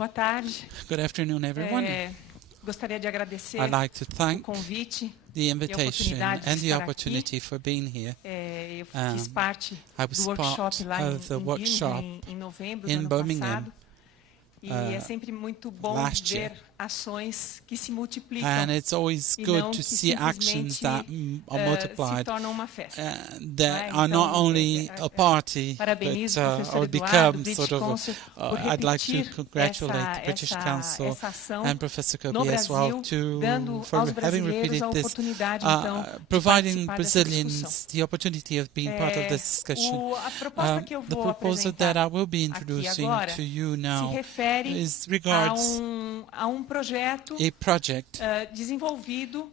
Boa tarde. Good afternoon, everyone. Gostaria de agradecer I'd like to o thank convite the invitation oportunidade de and the estar opportunity for being here. Eu fiz parte I was do workshop part lá of the workshop em novembro do in ano Birmingham. passado. E é sempre muito bom last ver year. ações que se multiplicam And it's always e good não to que see actions simplesmente that are se multiplied, tornam uma festa. that are not only a party, Parabenizo o but professor or Eduardo, become British sort of Council, por I'd like to repetir congratulate the British Council essa ação and Professor no Kirby as well Brasil, dando for aos having brasileiros repeated a this, oportunidade, então, de providing participar dessa discussão. Brazilians the opportunity of being part of this discussion. A proposta que eu The vou proposal that apresentar I will be aqui introducing agora to you se now refere is regards a um projeto a project desenvolvido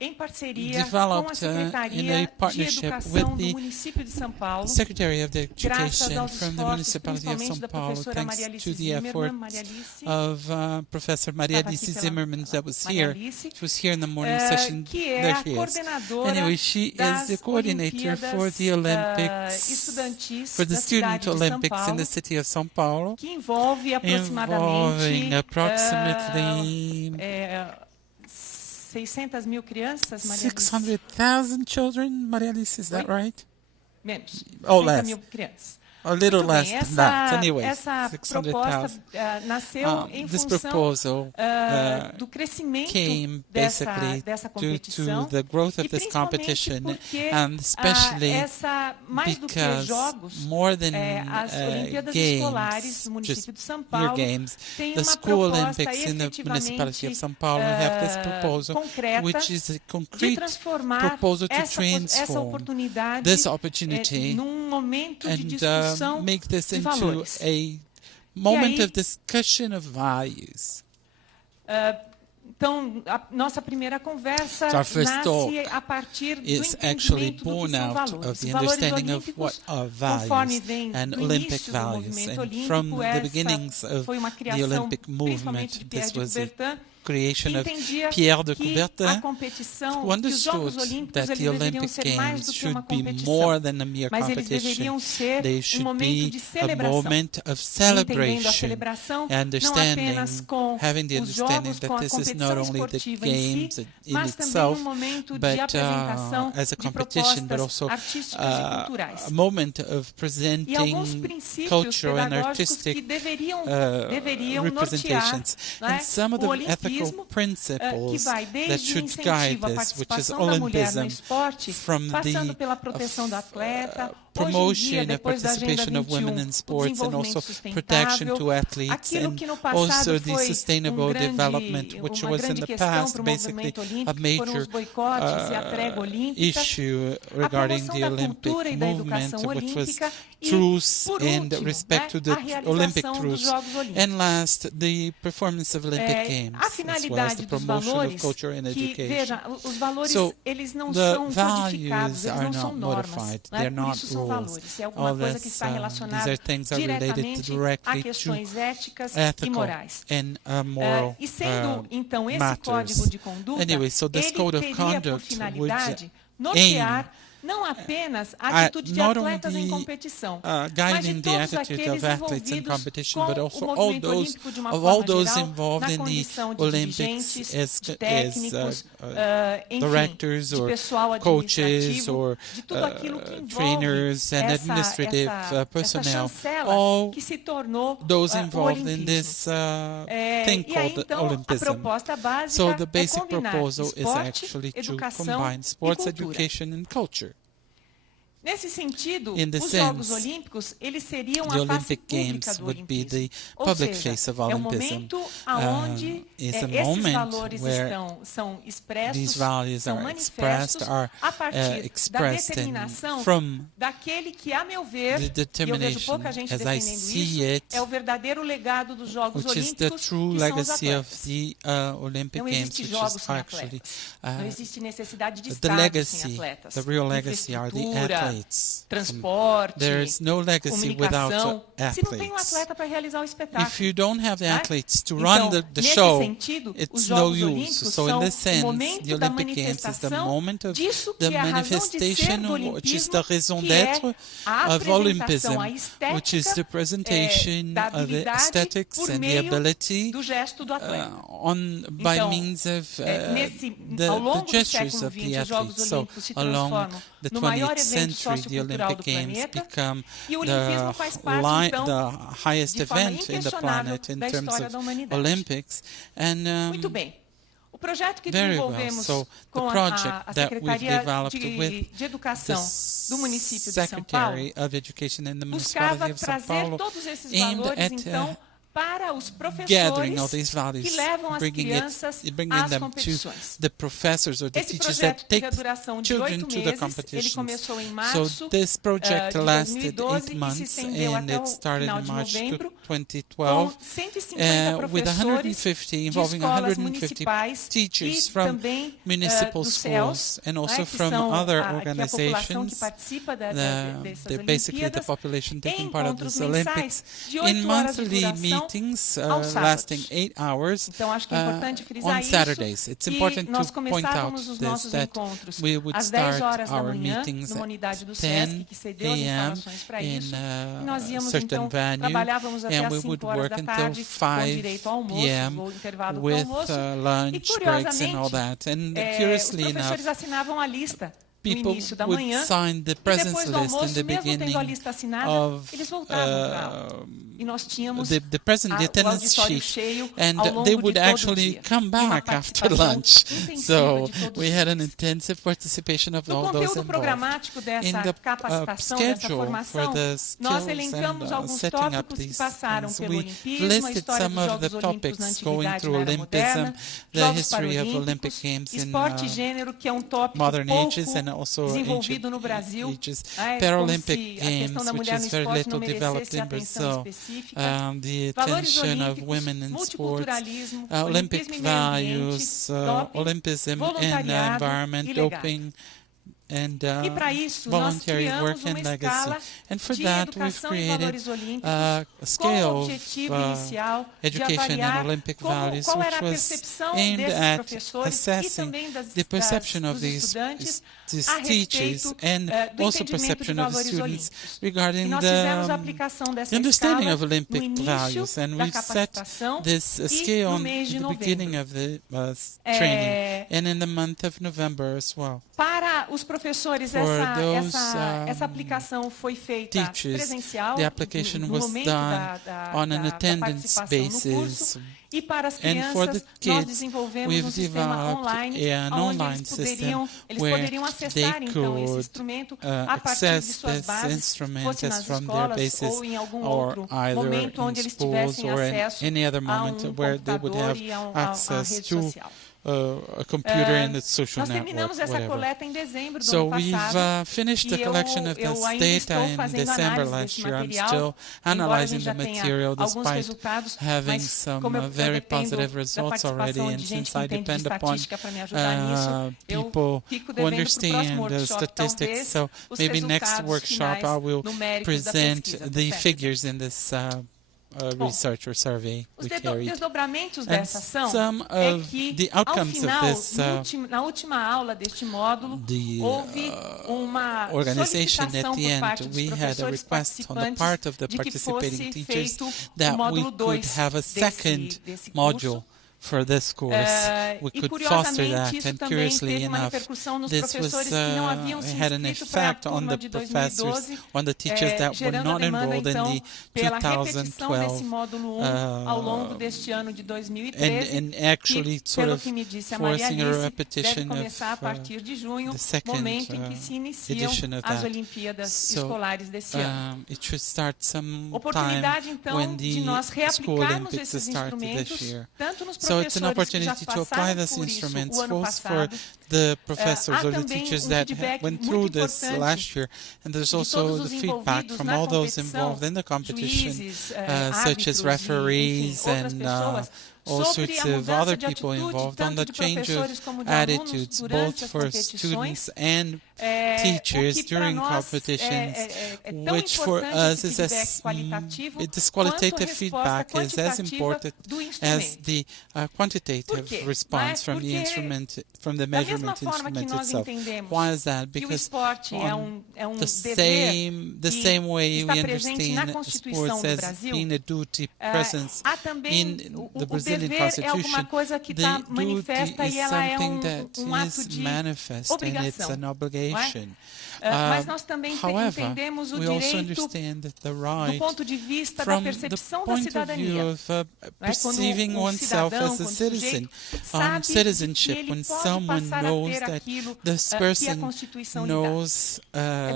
em parceria com a developed in Secretaria a de partnership Educação with do the município de São Paulo, Secretary of the graças Education aos from the esforços, Municipality of principalmente São da Paulo, professora thanks Maria Alice to the Zimmermann. efforts Maria Alice of Professor Maria estava Alice aqui Zimmermann that was Maria here. Alice, She was here in the morning session. que é There a she is. coordenadora Anyway, she is das the coordinator for the Olympics, estudantis for the da Student cidade de São Olympics in Paulo, the city of São Paulo, que envolve aproximadamente involving approximately 600 mil crianças, Maria Alice? 600,000 children. Maria Alice, is that right? Menos. Oh, 60 less. mil crianças. A little Muito less bem, than that. Anyway, essa proposta 600,000. nasceu em This função proposal do crescimento came basically dessa due competição to the growth of e this principalmente competition, porque and especially mais do que because jogos, more than as Olimpíadas Escolares games, do município de São mere Paulo games, tem the uma School proposta Olympics in the municipality of efetivamente São Paulo have this proposal, concreta which is a de concrete transformar proposal to essa transform oportunidade this opportunity num momento de and discussão make this de into valores. a moment aí, of discussion of values. Então, a nossa primeira conversa So our first talk nasce a partir do is actually entendimento do que born são out valores. of the Os valores understanding of what olímpicos, are conforme values vem and do Olympic início do values. movimento And from olímpico, the beginnings of foi uma the criação Olympic principalmente de movement, Pierre this de was a Coubertin, creation que of entendia Pierre de que a Coubertin, competição, who que os Jogos understood Olímpicos that eles the deveriam Olympic ser mais do Games que uma should be competição, more than a mere mas eles competition. deveriam ser They um should momento be de a celebração. moment of Entendendo a celebration, celebração não understanding, apenas com having the os understanding jogos, com that a this is not competição only the esportiva em games si, in mas também itself, momento de but apresentação as a de competition, but propostas also artísticas e culturais. a moment of E presenting alguns princípios cultural and pedagógicos que artistic deveriam nortear, representations, não and é, some of o the ethical olimpismo, que principles vai that desde o should incentivo à guide this, which is participação da mulher no Olympism, esporte, from passando the pela proteção do atleta, hoje em dia, promotion and depois da Agenda participation of women 21, in o sports, and desenvolvimento also protection sustentável, to athletes, aquilo and que no passado also the foi sustainable development, which uma was in grande the questão past para o basically movimento a olímpico, que foram os major boicotes e a trégua olímpica, issue a regarding promoção the da Olympic cultura e da movement, educação which was olímpica e, truce por and último, respect to the a Olympic realização dos truce, Jogos Olímpicos. and last, the performance of Olympic Games, A as well as the finalidade dos promotion of valores, culture and que, education. veja, os valores, So, eles não the são codificados, values eles are não são not normas, modified, não é? they're Por not isso são rules. valores. É alguma All coisa que this, está these relacionada are things are related diretamente a directly questões éticas to e ethical morais. and moral E sendo, então, esse matters. código de conduta, Anyway, so this ele code of teria por conduct finalidade would aim nortear não apenas a atitude de not atletas em only competição, mas de guiding the todos attitude aqueles of athletes in envolvidos competition, com but o also all movimento those olímpico de uma of all forma those geral, involved na in the condição de Olympics dirigentes, as de técnicos, enfim, directors de or pessoal coaches administrativo, or de tudo aquilo que envolve trainers and administrative essa personnel, chancela all que se tornou those o involved in olimpismo. this thing E aí, called então, a Olympism. proposta básica So the é basic combinar proposal is esporte, actually to educação combine e sports, cultura. education, and culture. Nesse sentido, In the os sense, Jogos Olímpicos, eles seriam the a face Olympic pública Games do would be olimpismo. the Ou public seja, face of é o Olympism. momento onde It's a esses moment valores where são expressos, these values são are manifestos expressed, are a partir da expressed determinação from daquele que, a meu ver, the e eu vejo determination, pouca gente as I defendendo see isso, it, é o verdadeiro legado dos Jogos which is the Olímpicos, true que são os legacy of atletas. the Olympic Não Games, existe which jogos is sem actually atletas. Não existe necessidade de the Estado sem legacy, atletas. the real legacy are the Infraestrutura, athletes. transporte, There's no legacy without comunicação, se não tem um athletes. atleta para realizar o espetáculo. If you don't have the Né? athletes to Então, run the nesse show, sentido, os it's no Jogos use. Olímpicos So in são this o sense, momento the da Olympic Games is the manifestação moment of disso the que é a razão de ser manifestation, do which is olimpismo, the raison que é d'être a of apresentação, Olympism, a which is the estética presentation da of the habilidade aesthetics por and the meio ability do gesto do atleta. by Então, means of ao the longo do gestures século of XX, the os Jogos athletes. So Olímpicos se along transformam the no maior 20th evento century, the sociocultural Olympic do Games planeta, become e o olimpismo faz parte, então, the highest de forma event in the inquestionável planet in da terms história of da humanidade. Olympics. And Muito bem. O projeto que very well. desenvolvemos So com the project a that we've Secretaria developed with de the Educação do município de São Paulo Secretary of Education in the buscava municipality of São trazer Paulo todos esses aimed valores, at então, para os gathering all professores these values, que levam as crianças bringing às them to competições. the professors or the Esse teachers projeto that teve take a duração de children 8 to the meses, ele competitions. começou em So março this project de lasted 2012 8 e se months estendeu and até it o started final in de March novembro, com 2012 150 with professores 150 de involving escolas 150 municipais teachers e from também municipal dos schools CELs, and also que from são other que a população que organizations. participa dessas They're basically the Olimpíadas, population em taking part of encontros these Olympics mensais de in 8 horas de monthly duração meetings aos lasting sábados. 8 hours Então, acho que é importante frisar on isso, Saturdays. It's que important nós to point out começávamos os this, nossos that encontros we would às 10 start horas da our manhã, meetings numa at unidade do 10 SESC, que cedeu as a.m. instalações para in isso, e nós a íamos, certain então, venue, trabalhávamos até and às we 5 would horas work da until tarde, com 5 direito ao almoço, p.m. ou intervalo do with almoço, e lunch breaks and all curiosamente, that. And os curiously professores enough, assinavam a lista no people início da would manhã, sign the e presence depois do list in almoço, the mesmo tendo a beginning lista assinada, of eles voltavam para a aula. E nós tínhamos the present, the o attendance auditório sheet, cheio and ao longo they de would todo o actually dia. come E uma back after participação lunch. intensiva So de todos we os had an dias. intensive participation of No all those conteúdo involved. programático In dessa the capacitação, dessa schedule for formação, the nós skills elencamos and alguns setting up tópicos que these passaram things, pelo we Olimpismo, a listed história some dos of the Jogos Olímpicos na topics going Antiguidade e through na Era Olympism, Moderna, the Jogos history of Olympic Paralímpicos, Games in esporte e gênero, que é um tópico modern pouco ages and also desenvolvido ancient no Brasil, ages. como Paralympic se a questão Games, da which mulher no is very esporte não little developed merecesse in atenção Brazil. específica. The Valores attention of olímpicos, women in sports, multiculturalismo, Olympic olimpismo e meio ambiente, values, doping, Olympism and voluntariado environment, e legado. doping, and E para isso, nós voluntary criamos work uma and legacy. escala And for de that, we've educação e created valores olímpicos a com o scale of objetivo inicial de education and avaliar Olympic values, qual era which a was percepção aimed desses at professores e assessing também the perception of dos these estudantes teachers a respeito and do also entendimento de perception of the valores students olímpicos. E regarding nós fizemos a aplicação dessa understanding escala of Olympic no início values, and da we've set capacitação this e scale no on mês de the novembro. beginning of the training and in the month of November as well. Para os professores, For those, essa aplicação foi feita teachers, presencial, the application no was momento done on an da attendance participação no basis. curso. E para as And for the crianças, nós kids, desenvolvemos we've um sistema developed online, an onde online eles where poderiam they acessar então esse could instrumento a partir de access suas this bases, instrument fosse as nas from their escolas bases ou em algum or outro either momento in onde eles schools tivessem or in acesso any other a moment computador where they would have e a access rede to social. a computer and a social Nós network, terminamos essa whatever. coleta em dezembro do So ano we've passado. finished the E collection of eu this ainda data estou in fazendo December análise last desse year. I'm material, still embora a analyzing gente the já tenha material alguns despite resultados, having mas some como eu very dependo positive da results already, participação and de gente since que I entende de depend upon estatística para me ajudar nisso, eu people fico who devendo para o próximo understand workshop, statistics. talvez, So os maybe next resultados workshop finais I will numéricos da present pesquisa, the certo? figures in this research or survey Os we carried. desdobramentos And dessa ação some é of que, the ao outcomes final, of this na última aula deste módulo, the houve uma organization solicitação at the por parte end, dos we had a professores request on the participantes part of the de que participating fosse teachers feito o that we módulo could 2 have a second desse module curso. for this course. We E could foster curiosamente that, isso and também curiously teve uma enough, repercussão nos this was professores que não haviam se had an inscrito para a effect on turma the de professors, 2012, on the teachers that were gerando a not demanda enrolled in então the pela repetição 2012 desse módulo 1 ao longo deste ano de 2013 and actually e, sort pelo of que me disse a Maria forcing a Alice, deve repetition começar a of partir de junho, the second momento em que se iniciam edition of as that. Olimpíadas So, escolares desse ano. it should start some Oportunidade, time então, when de the nós school reaplicarmos Olympics esses started instrumentos, this year. tanto nos So it's an professores que já opportunity to apply passaram these por isso instruments o ano both for passado. the professors Há or the também teachers that feedback went muito through this importante last year, and there's de also todos the os feedback envolvidos from na all those competição, involved in the competition, juízes, such as árbitros referees e, enfim, outras and pessoas, all sobre sorts a of mudança other de people atitude, involved, on tanto the de change of professores como de alunos attitudes, both durante as for competições, students and o teachers que para during nós competitions, é tão which for importante us esse is feedback qualitativo this quanto a qualitative resposta feedback is as quantitativa important do as instrumento. the Por quantitative quê? response from the Porque instrument, from the da mesma measurement forma que instrument nós itself. entendemos Why is that? que o Because esporte é on um the dever the same way está we presente na understand Constituição sports do as Brasil, being a duty presence há também in the o Brazilian dever é alguma Constitution, coisa que the está duty manifesta is e ela é something that ato is de manifest and it's obrigação, an não é? obligation. Mas nós também However, entendemos o we also direito understand that the do right ponto de vista da from the percepção da point of cidadania. view of perceiving Quando oneself cidadão, as a quando citizen, sujeito sabe que citizenship, ele when pode someone passar a knows ter that aquilo this que a person Constituição lhe dá. knows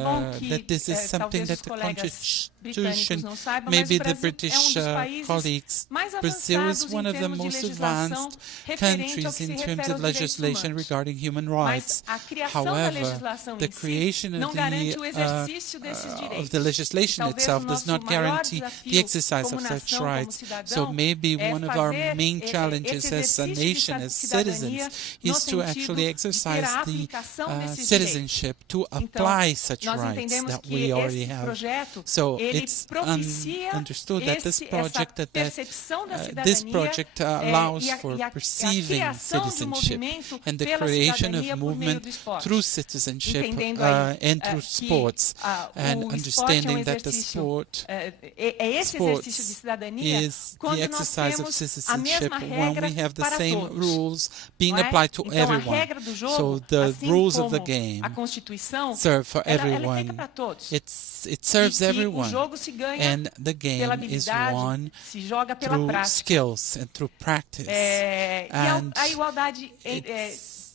bom que, that this is something talvez os that the colegas Constitution, britânicos não saibam, maybe mas o the Brasil British é dos países colleagues, mais Brazil is avançados one em of the termos de most legislação advanced referente ao countries que se in terms refere of aos direitos legislation humanos. regarding human Mas rights. a criação da However, legislação the em si creation não of garante o exercício desses of direitos. the legislation Talvez itself o does nosso not maior guarantee the desafio exercise como of such nação, como rights. So cidadão, maybe é one of our fazer main esse challenges as a exercício nation, de as cidadania citizens, no is to sentido actually de exercise ter a the aplicação desses citizenship, to apply such nós rights entendemos that que we already esse have. projeto So ele it's propicia understood that this essa project, percepção da cidadania this project allows e for a perceiving criação de citizenship movimento and the pela creation cidadania of por meio movement do esporte. through citizenship Entendendo aí, and through que, sports, and o esporte é understanding that the exercício, sport esse exercício de cidadania is the quando nós exercise of temos a citizenship mesma when regra we have the para same todos. rules being Não é? applied to Então, a everyone. regra do jogo, So the assim rules of como the game a Constituição, serve for ela é everyone. feita para todos. It serves e que everyone. o jogo se ganha And the game pela is habilidade, won se joga pela through prática. skills and through practice. E And a igualdade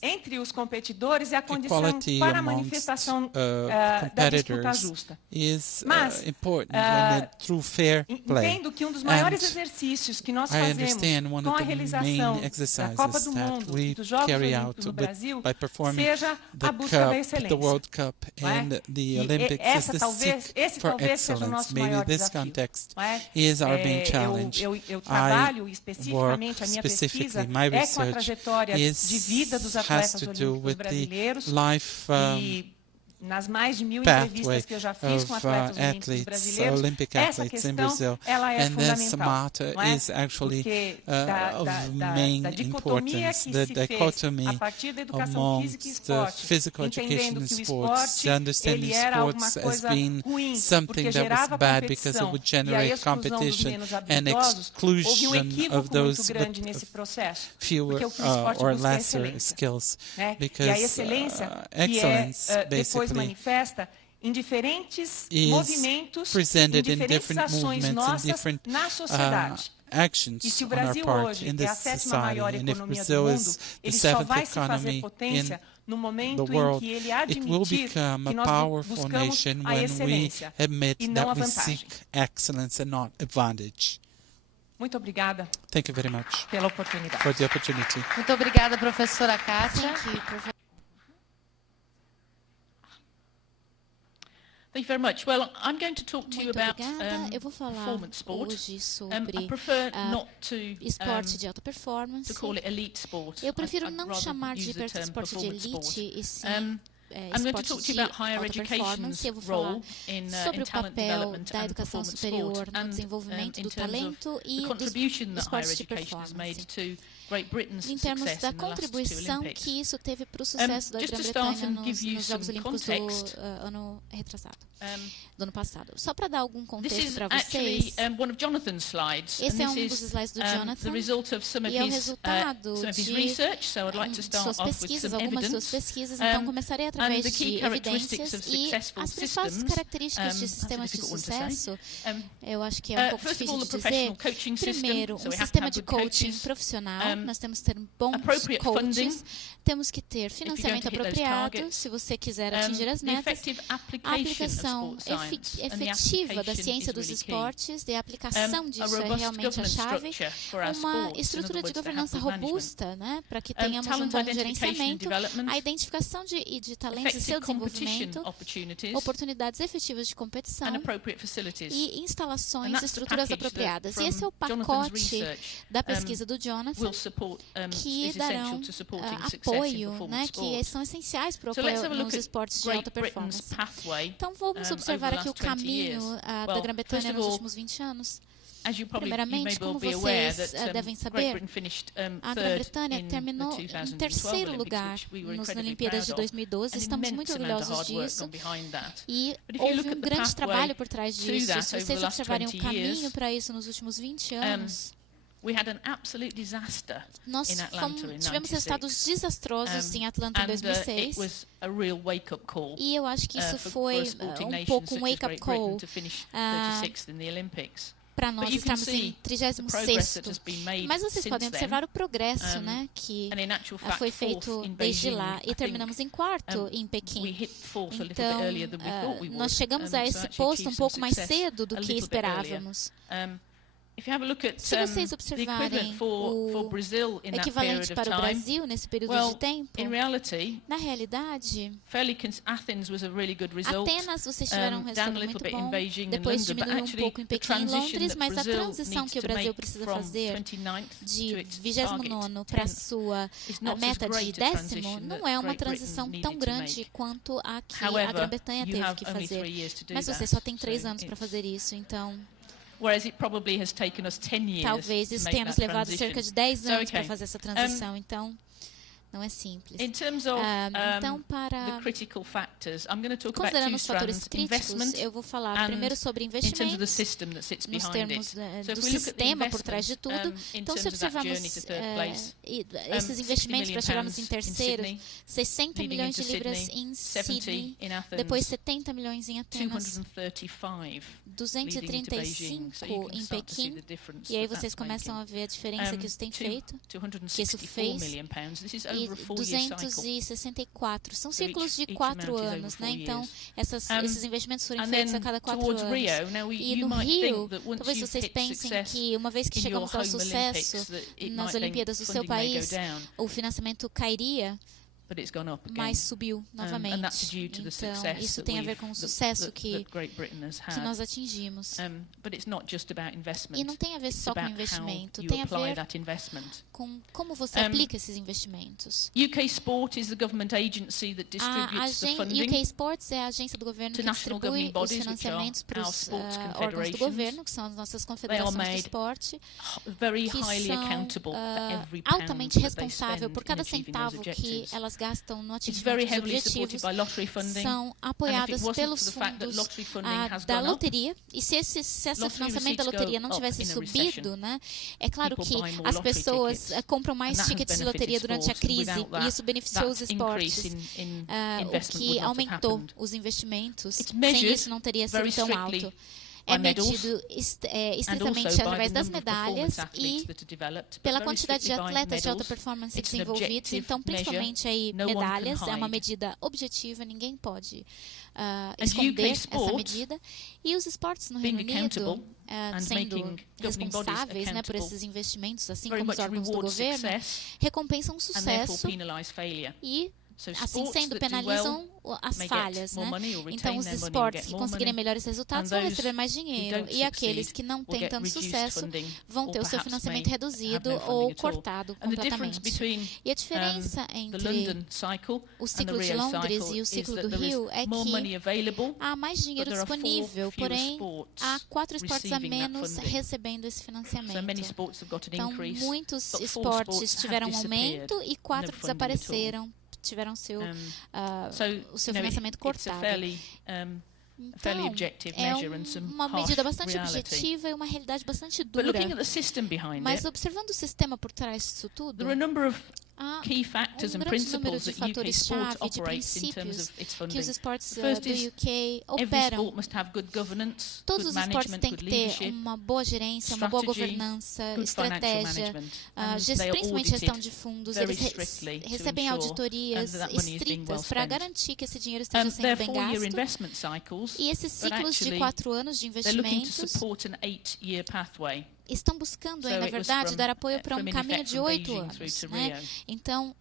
entre os competidores é a condição equality para a amongst manifestação da disputa competitors justa. is Mas, important when through fair play. Entendo que um dos maiores And exercícios que nós I fazemos understand one com of a the realização main da exercises Copa do that Mundo we e dos Jogos carry Olímpicos out no Brasil by performing seja the a busca da cup, excelência. the World Cup Não é? and the E Olympics is the esse for talvez seja o excellence. nosso Maybe maior this desafio. context Não é? is our main challenge. Eu trabalho especificamente, a minha pesquisa my é com a research trajetória de vida dos atletas olímpicos brasileiros life e nas mais de 1000 pathway entrevistas que eu já fiz com atletas olímpicos brasileiros, Olympic essa athletes in questão Brazil. ela é And this fundamental, matter não é? is actually Porque of main da dicotomia importance. que The se fez dichotomy a partir da educação física e amongst the esporte, physical education entendendo and que o sports, esporte understanding ele era alguma sports as coisa being ruim, something porque that was gerava bad because it competição would e a generate exclusão dos competition menos and habilidosos. Houve exclusion equívoco of those muito grande with nesse processo, fewer porque o que o esporte or busca é a lesser excelência, skills, né? because E a excelência que excellence depois basically manifesta em diferentes is movimentos, em presented in diferentes different ações movements, in nossas different na sociedade. actions E se o on our Brasil part hoje in é a this sétima society, maior and if economia do Brazil mundo, is the ele só seventh vai se fazer economy potência in no the momento em world, que ele it will admitir become que a nós powerful buscamos nation a when we excelência admit e não a that we vantagem. seek excellence and not advantage. Muito obrigada Thank you very much pela oportunidade. for the opportunity. Muito obrigada, professora Kátia. Thank you very much. Well, I'm going to talk to you Muito about obrigada. Eu vou falar performance sport. hoje I sobre prefer not to esporte de alta performance. call it elite sport. Eu prefiro I'd não rather chamar de use the term esporte de performance elite, sport. e sim I'm going to esporte talk to you de about higher alta education's performance. Eu vou falar role in sobre o talent papel development da and educação performance superior sport, no and desenvolvimento in do terms of talento the e dos contribution that higher esportes de education has made performance. to Great Britain's Em termos success da in the last two contribuição Olympics. que isso teve para o sucesso da just to Grã-Bretanha start and give you nos Jogos some Olímpicos do context, ano retrasado, do ano passado. Só para dar algum This contexto is para actually vocês, one of Jonathan's slides, esse é and um this dos is slides do the Jonathan, result of some of e é o his resultado research. So I'd like to start suas off with pesquisas, some algumas evidence. suas pesquisas, então começarei através and the key de characteristics evidências of e successful as principais systems, características de that's a sistemas de difficult one to say. sucesso. Eu acho que é um pouco First of difícil all, de the professional dizer. coaching system. Primeiro, So um we have to sistema have de good coaching coaches. profissional. Nós temos que ter bons appropriate funding, coaches, temos que ter financiamento to hit those apropriado, targets, se você quiser atingir as the metas. effective A application of aplicação sports science, and the efetiva da application ciência is dos really key. esportes, e a aplicação A disso é robust realmente a governance chave. structure for our Uma sports, in estrutura other de words, to have governança good management. robusta, né, para que tenhamos um Talent bom identification and gerenciamento, development, a identificação de talentos e seu effective competition desenvolvimento, opportunities, oportunidades efetivas de competição and appropriate facilities. e And instalações e that's the estruturas package that, apropriadas. E esse é o from Jonathan's pacote research, da pesquisa do Jonathan will support, que is essential darão to supporting success in apoio, performance né, que sports. são essenciais para o So let's have a apoio look nos at esportes de Great alta Britain's performance. pathway. Então vamos observar over the aqui o last 20 years. caminho da Well, Grã-Bretanha first of nos all, últimos 20 anos. As you may Primeiramente, well como be aware vocês that devem Great saber, Britain finished a third Grã-Bretanha in terminou the em 2012 terceiro Olympics, lugar which we were nas incredibly Olimpíadas de proud of. 2012. An Estamos muito immense amount of orgulhosos hard work disso. gone behind that. E But if you houve look um at the grande pathway trabalho por trás to disso. that Se over vocês the last observarem o 20 caminho years, para isso nos últimos 20 anos, we had an absolute disaster nós in Atlanta in tivemos 96. resultados desastrosos em Atlanta em It 2006. was a real wake-up call. E eu acho que isso for foi sporting um nations pouco such um as wake-up Great Britain call to finish ah, 36th in the Olympics. para nós But you can estarmos see em the progress that 36º. has been made Mas vocês since podem then. observar o progresso, né, que And in actual fact, foi fourth feito in desde Beijing, lá. I E think, terminamos em quarto em we Pequim. hit fourth a little bit Então, earlier than we thought we would. nós chegamos a to esse actually posto achieve um some pouco mais success cedo do a que little bit earlier. esperávamos. If you have a look at Se vocês the observarem equivalent for o Brazil in that equivalente period of para o time, Brasil nesse período well, de tempo, in reality, na realidade, Athens was a really good result. Atenas vocês tiveram um down a resultado little muito bit in bom, Beijing and depois London, but diminuiu um actually pouco em the Pequim e transition Londres, that mas a Brazil transição needs que o to Brasil make precisa from fazer 29th de to its 29º target para a 10th sua is not as meta de great a 10º transition não that é uma Great Britain transição needed tão to grande make. quanto a que a However, Grã-Bretanha you teve have que only 3 fazer. years to do Mas você that, só tem 3 so anos para it's- fazer isso, então Whereas it probably has taken us 10 years talvez to isso make tenha nos that levado transition. cerca de 10 So, anos para okay. fazer essa transição, então não é simples. In terms of Então, the para critical factors, I'm going to talk about considerando two os fatores strands: críticos, investment eu vou falar and primeiro sobre in terms of the investimentos, system that sits nos behind termos it. So do if we look at the sistema por trás de investment, tudo. in Então, se terms of that observarmos journey to third place, esses 60 investimentos million para chegarmos em pounds in terceiro, Sydney, 60 leading milhões de into libras Sydney, em 70 Sydney, in Athens, depois 70 milhões em Atenas, 235 leading into Beijing. So you 235 can em start to see Pequim, the difference e aí that vocês that's começam a making. ver a diferença que isso tem feito. que isso 264 fez, million pounds. This is E over a 4-year cycle. 264. São So ciclos de each 4 amount is over anos, 4 né? Então, years. esses investimentos foram And feitos then a cada 4 towards anos. Rio, now E you no might Rio, think that once talvez you've vocês hit pensem success que uma vez que in your chegamos ao home sucesso Olympics, that it nas might then Olimpíadas do seu funding may go país, down, o financiamento cairia, but it's gone up again. mas subiu And that's novamente. due to the Então, success isso that tem a ver we've- com o that- sucesso that que Great Britain has nós had. atingimos. But it's not just about investment. E não tem a ver It's só com about investimento, how you tem a apply ver that investment. com como você aplica esses investimentos. UK Sport is the government agency that A distributes the UK funding Sports é a agência do governo to que national distribui governing os bodies, which are financiamentos para our os sports órgãos do confederations. governo, que são as nossas confederações de made esporte, very que highly são accountable for every pound altamente that they responsável spend por in cada achieving those centavo que objectives. elas gastam no It's very atingimento dos heavily supported objetivos, by lottery funding. são And if it apoiadas wasn't pelos for the fact that fundos lottery funding has da gone up, loteria. E se esse lottery financiamento da receipts loteria go não up tivesse in a subido, recession. né, é claro People que buy more as lottery pessoas tickets. compram mais And that has tickets de benefited loteria durante a sports. And crise, without e that, isso beneficiou os that increase esportes. in O investment que would not have aumentou happened. os investimentos. It's Sem measured isso não teria very sido tão strictly alto. by É medals medido and estritamente also by através the das number of medalhas performance athletes e that are developed, but pela very quantidade de strictly by atletas de alta medals. performance It's an desenvolvidos. objective Então, principalmente aí, measure. No one can medalhas é uma hide. medida objetiva, ninguém pode And esconder UK essa sport, medida. E os esportes no being Reino Unido, accountable and sendo making governing bodies responsáveis, né, por accountable, esses investimentos, assim very como os much órgãos do reward governo, success recompensam o and therefore sucesso penalise failure. e, So assim sports sendo, that do well penalizam as may falhas, get more né? money or retain Então, os their money and esportes get que more conseguirem money. melhores resultados And vão those receber mais who dinheiro. don't E aqueles succeed que não will têm get tanto reduced sucesso funding vão or ter o seu perhaps financiamento may reduzido have no ou funding at all. cortado And the difference completamente. between E a diferença the entre London cycle o and the ciclo de Rio Londres cycle e o is ciclo that do there is Rio é more money que available, há mais dinheiro but there are disponível, fewer porém sports há 4 esportes a receiving that menos funding. recebendo esse So many financiamento. sports have got an Então, increase, muitos but 4 esportes sports tiveram have um aumento e 4 no funding at all. desapareceram, tiveram So, o seu you know, financiamento it's a cortado. fairly fairly Então, objective é measure and some uma harsh medida bastante reality. objetiva e uma realidade bastante But dura. looking at the system behind Mas it, observando o sistema por trás disso tudo, there are a number of há key factors and grande número principles de that UK sport fatores-chave, de operates in terms princípios of its que funding. os esportes The first do is UK every operam. sport must have good governance, Todos good os esportes management, têm good que ter leadership, uma boa gerência, uma boa strategy, governança, good financial estratégia, management. And they are principalmente gestão de audited fundos. very Eles strictly to recebem ensure auditorias that money is being well estritas para spent. garantir que esse dinheiro esteja sendo Their bem 4-year gasto. investment cycles, E esses but ciclos de actually 4 anos de they're looking to investimentos support an 8-year pathway. estão buscando, So na it was verdade, dar apoio para from um in caminho effect de from 8 Beijing through anos. to Né? Rio. Então,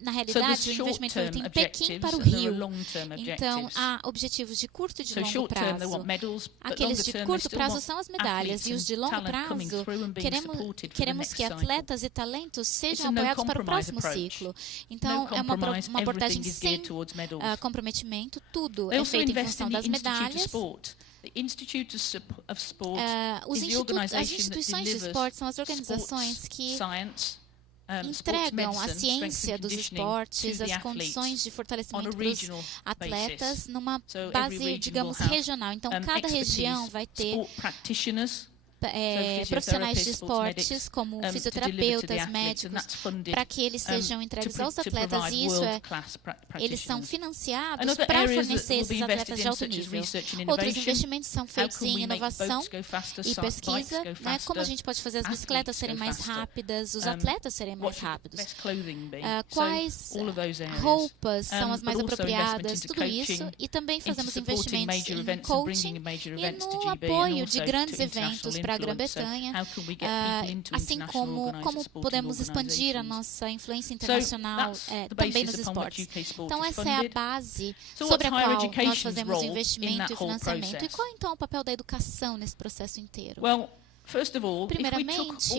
na So realidade, there's o investimento foi short-term feito em Pequim objectives para o and there are Rio. long-term Então, objectives. há objetivos de curto e de So longo short term they prazo. want medals, but Aqueles longer de term they curto still prazo want são as medalhas athletes e os de and longo talent coming prazo through and being supported for the queremos next que cycle. atletas e talentos sejam a no apoiados para o compromise próximo approach. ciclo. Então, No é uma compromise, abordagem everything is sem geared towards medals. comprometimento, tudo They é also feito em invest função in the das Institute of medalhas. Sport. The Institute of Sport Os is the as organization that instituições de delivers esporte são as organizações sports que science, sports entregam a medicine, strength ciência and dos conditioning esportes, to the as athletes condições de on a fortalecimento para os regional atletas basis. numa So every base, region digamos, will have, regional. Então, cada expertise, região vai ter sport practitioners, profissionais de physiotherapists, sports esportes, medics, como to deliver to the fisioterapeutas, athletes, and médicos, that's funded, para que eles sejam entregues aos to atletas, provide e isso world-class eles são practitioners. financiados Another para areas that fornecer will be esses atletas invested de in, alto such as nível. research and Outros innovation. investimentos são How feitos can em we make inovação boats go faster, e bikes pesquisa, go né? faster, Como a gente pode fazer as bicicletas athletes serem go mais faster, rápidas, os atletas serem mais what should rápidos. best clothing be? Quais So, all of those areas. roupas são as But mais also apropriadas, investment into tudo isso. coaching, E também into fazemos supporting investimentos major em events and bringing coaching major e events to no GB and apoio de also grandes to international eventos para a influence. So Grã-Bretanha, how can we get people into assim international como organized sporting podemos expandir a organizations? nossa influência So internacional that's the também nos basis upon which esportes. UK sport Então, is essa é a funded. base So sobre a what's higher qual nós education's fazemos role in investimento that e whole financiamento. E process? qual, então, é o papel da educação nesse processo inteiro? Well, first of all, Primeiramente,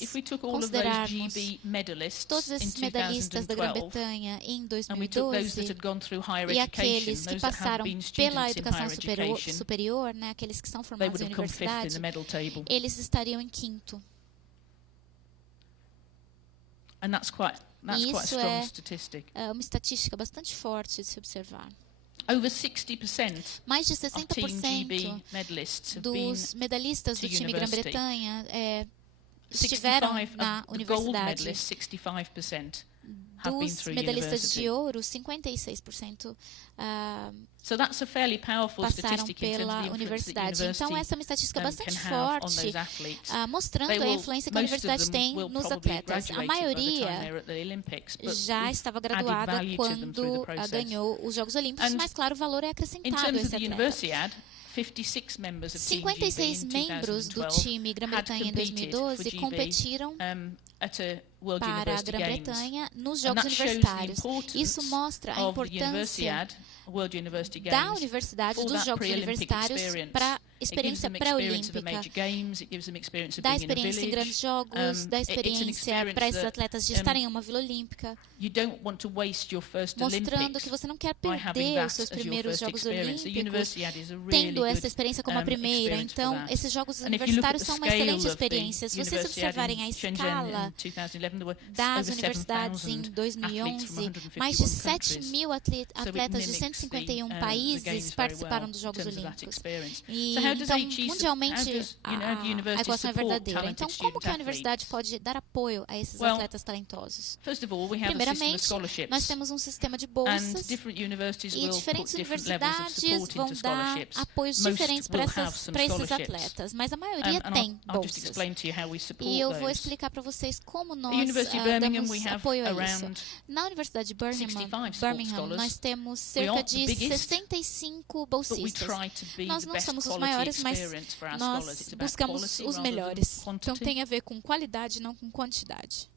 if we took all of those considerarmos GB medalists todos in esses medalhistas da 2012 Grã-Bretanha em and we took those that 2012 had gone through higher e education, aqueles que those that have passaram been pela students in educação higher education, superior, né, aqueles que são they formados would em have come fifth in universidade, the medal table. eles estariam em quinto. And that's quite a Isso strong statistic. É uma estatística bastante forte de se observar. Over 60% Mais de of Team GB 60% medalists have been dos medalhistas do to time university. Grã-Bretanha estiveram 65 na of the gold universidade. medalists, 65% have been Dos through medalhistas university. de ouro, 56% So that's a fairly powerful passaram statistic in terms of pela the influence that universidade. university Então, essa é uma estatística can bastante have on forte, those athletes. mostrando They a will- influência que a most of universidade them tem will nos probably atletas. A graduated by the time maioria they were at the Olympics, but já we've estava added graduada value to them through the quando process. ganhou os Jogos Olímpicos, And mas, claro, o valor é In acrescentado a terms of esse the atleta. Universiad, 56 members of Team GB 56 in membros do 2012 time Grã-Bretanha em had competed 2012 for GB, competiram at a World para a University Games. Grã-Bretanha nos And Jogos that shows the Universitários. importance Isso mostra a of the importância Universiad, World University da Games, universidade, for dos that Jogos pre-Olympic Universitários experience. para a It gives experiência them experience of the pré-olímpica, major games, it gives them experience of da being in a experiência em grandes village. jogos, da It's an experiência experience para esses that, atletas de estarem em uma vila olímpica, you don't want to waste your first mostrando Olympics que você não quer by having perder that os seus as your primeiros first Jogos experience. The Olímpicos Universiad is a really tendo essa good experiência como a primeira. experience for Então, that. esses Jogos And if you look at Universitários the são uma scale excelente of the experiência. Se vocês Universiad observarem a in Shenzhen escala in 2011, there were das over universidades em 7,000 athletes from 2011, 151 mais de countries. 7 mil atletas de 151 the países games very participaram well dos in Jogos terms of that Olímpicos. experience. E, So how does então, HE mundialmente, a university equação é support verdadeira. talented Então, como que a student universidade athletes? pode dar apoio a esses Well, atletas talentosos? First of all, we have a system of Primeiramente, scholarships. nós temos um sistema de And bolsas different universities e will put diferentes different levels of universidades support vão into dar scholarships. apoios Most diferentes para will have some esses scholarships. atletas, mas a maioria And tem I'll just bolsas. explain to you how we support E eu vou those. explicar para vocês como At nós the University of Birmingham, damos we have apoio a isso. around Na Universidade de 65 Birmingham, sports scholars. nós temos We cerca aren't the de biggest, 65 but we bolsistas. try to be Nós the não best somos os quality maiores, mas experience for our scholars. nós It's about buscamos quality os rather than melhores. Então quantity. tem a ver com qualidade, não com quantidade.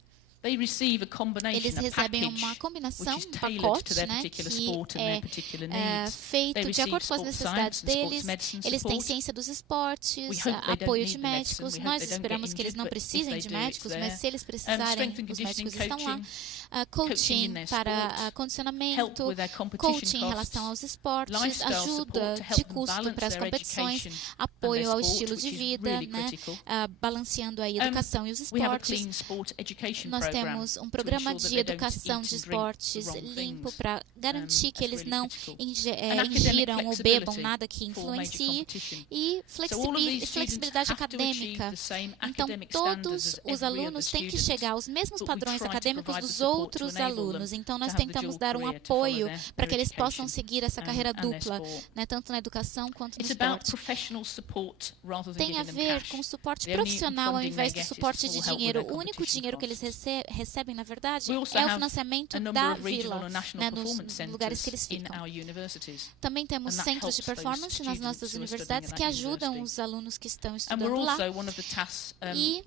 They receive a combination, Eles a recebem package, uma combinação, which is um tailored pacote, to their né, particular que sport and their particular é needs. feito They de acordo receive com as sports necessidades science and sports deles. medicine Eles têm support. ciência dos esportes, We hope they don't apoio need de the medicine, médicos. we hope Nós they don't esperamos get que eles injured, não but if precisem they de do, it's médicos, there. mas se eles Strength precisarem, and os conditioning médicos estão lá. coaching, coaching in Coaching their para sport, help condicionamento, with their competition coaching em relação aos costs, esportes, lifestyle ajuda support to de help them custo balance para as their competições, education and apoio their ao sport, estilo which de is vida, really né, critical. balanceando aí a educação e os We have a esportes. clean sport education Nós temos um programa de educação de esportes limpo para garantir que eles não ingiram ou bebam nada que influencie, e flexibilidade acadêmica. Então, todos os alunos têm que chegar aos mesmos padrões acadêmicos dos outros alunos. Então, nós tentamos dar um apoio para que eles possam seguir essa carreira dupla, né, tanto na educação quanto no esporte. Tem a ver com suporte profissional ao invés do suporte de dinheiro. O único dinheiro que eles recebem, na verdade, é o financiamento da vila, né, nos lugares que eles ficam. Também temos centros de performance nas nossas universidades que ajudam os alunos que estão estudando lá. E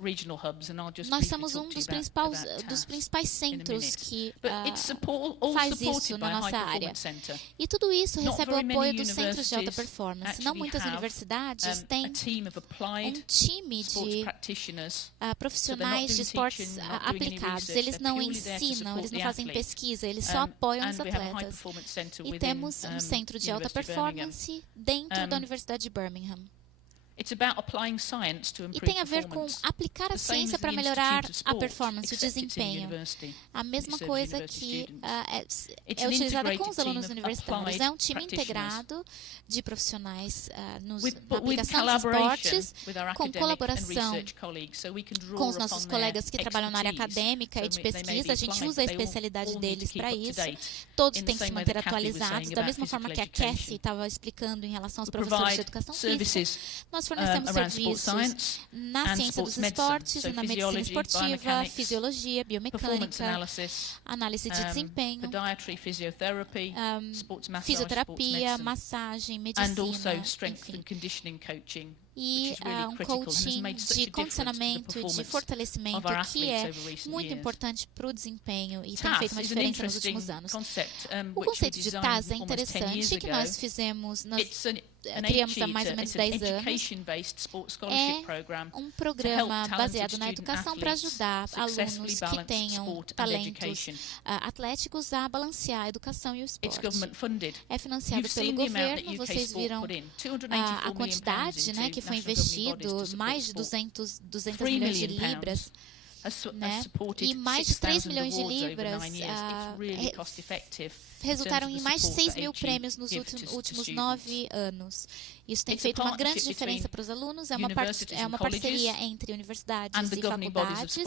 nós somos um dos principais centros que faz isso na nossa área. E tudo isso recebe o apoio dos centros de alta performance. Não muitas universidades têm um time de profissionais de esportes aplicados. Eles não ensinam, eles não fazem pesquisa, eles só apoiam os atletas. E temos um centro de alta performance dentro da Universidade de Birmingham. E tem a ver com aplicar a ciência para melhorar a performance, o desempenho. A mesma coisa que é utilizada com os alunos universitários. É um time integrado de profissionais na aplicação dos esportes, com colaboração com os nossos colegas que trabalham na área acadêmica e de pesquisa. A gente usa a especialidade deles para isso. Todos têm que se manter atualizados, da mesma forma que a Cassie estava explicando em relação aos professores de educação física. Nós fornecemos serviços na ciência dos esportes, na medicina esportiva, fisiologia, biomecânica, análise de desempenho, fisioterapia, massagem, medicina, enfim. E um coaching de condicionamento e de fortalecimento que é muito importante para o desempenho e tem feito uma diferença nos últimos anos. O conceito de TAS é interessante, que nós fizemos, criamos há mais ou menos 10 anos. É um programa baseado na educação para ajudar alunos que tenham talentos atléticos a balancear a educação e o esporte. É financiado pelo governo, vocês viram a quantidade, né, que foi investido, mais de 200 milhões de libras, né? E mais de 3 milhões de libras resultaram em mais de 6 mil prêmios nos últimos 9 anos. Isso tem feito uma grande diferença para os alunos. É uma parceria entre universidades e faculdades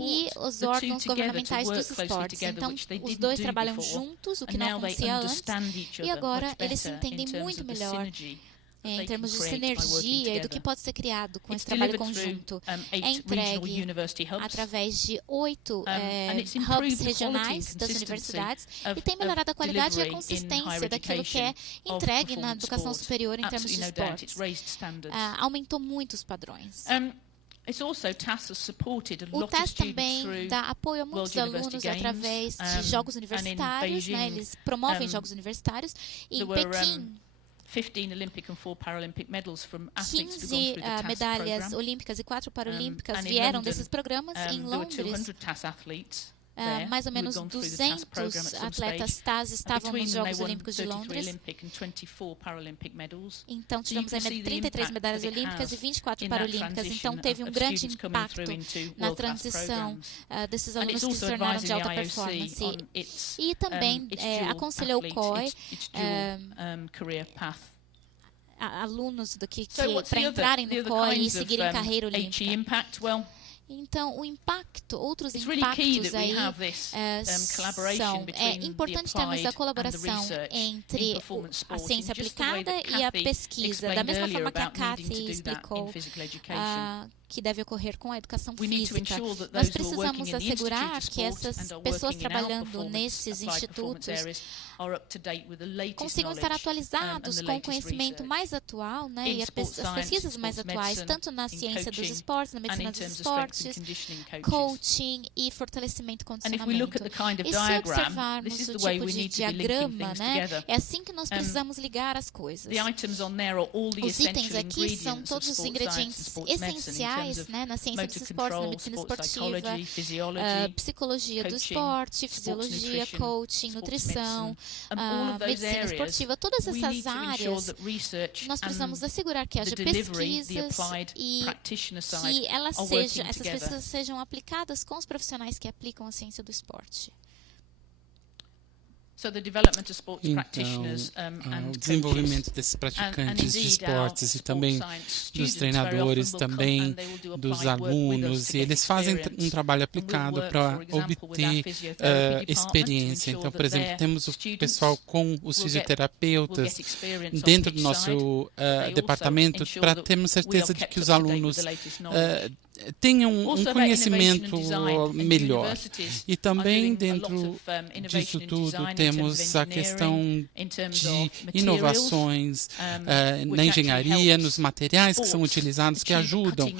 e os órgãos governamentais dos esportes. Então, os dois trabalham juntos, o que não acontecia antes, e agora eles se entendem muito melhor em termos de sinergia e do que pode ser criado com esse trabalho conjunto. É entregue através de 8 hubs regionais das universidades e tem melhorado a qualidade e a consistência daquilo que é entregue na educação superior em termos de esportes. Aumentou muito os padrões. O TAS também dá apoio a muitos alunos através de jogos universitários, né? Eles promovem jogos universitários. Em Pequim, 15 medalhas olímpicas e 4 paralímpicas vieram desses programas. Em Londres, mais ou menos 200 atletas TAS estavam nos Jogos Olímpicos de Londres. Então, tivemos 33 medalhas olímpicas e 24 paralímpicas. Então, teve um grande impacto na transição desses alunos que se tornaram de alta performance. E também aconselhou o COI alunos para entrarem no COI e seguirem carreira olímpica. Então, outros impactos aí são... É importante termos a colaboração entre a ciência aplicada e a pesquisa, da mesma forma que a Kathy explicou, que deve ocorrer com a educação física. Nós precisamos assegurar que essas pessoas trabalhando nesses institutos consigam estar atualizados com o conhecimento mais atual, né, e as pesquisas mais atuais, tanto na ciência dos esportes, na medicina dos esportes, coaching e fortalecimento e condicionamento. E se observarmos o tipo de diagrama, né, é assim que nós precisamos ligar as coisas. Os itens aqui são todos os ingredientes essenciais faz, né, na ciência dos esportes, na medicina esportiva, psicologia do esporte, fisiologia, coaching, nutrição, medicina esportiva, todas essas áreas, nós precisamos assegurar que haja pesquisas e que essas pesquisas sejam aplicadas com os profissionais que aplicam a ciência do esporte. Então, o desenvolvimento desses praticantes de esportes e também dos treinadores, também dos alunos, e eles fazem um trabalho aplicado para obter experiência. Então, por exemplo, temos o pessoal com os fisioterapeutas dentro do nosso departamento para termos certeza de que os alunos tenham um conhecimento melhor. E também dentro disso tudo temos a questão de inovações na engenharia, nos materiais que são utilizados, que ajudam.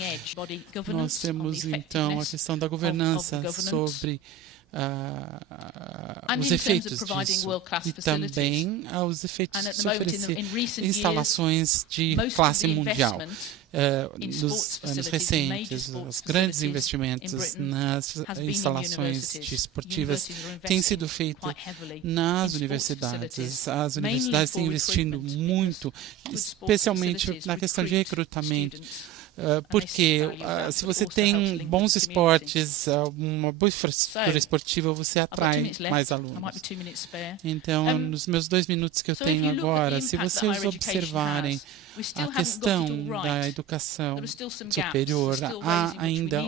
Nós temos então a questão da governança sobre os efeitos disso e também os efeitos de se oferecer instalações de classe mundial. Nos anos recentes, os grandes investimentos nas instalações esportivas têm sido feitos nas universidades. As universidades têm investido muito, especialmente na questão de recrutamento. Porque se você tem bons esportes, uma boa infraestrutura esportiva, você atrai mais alunos. Então, nos meus 2 minutos que eu tenho agora, se vocês observarem a questão da educação superior, há ainda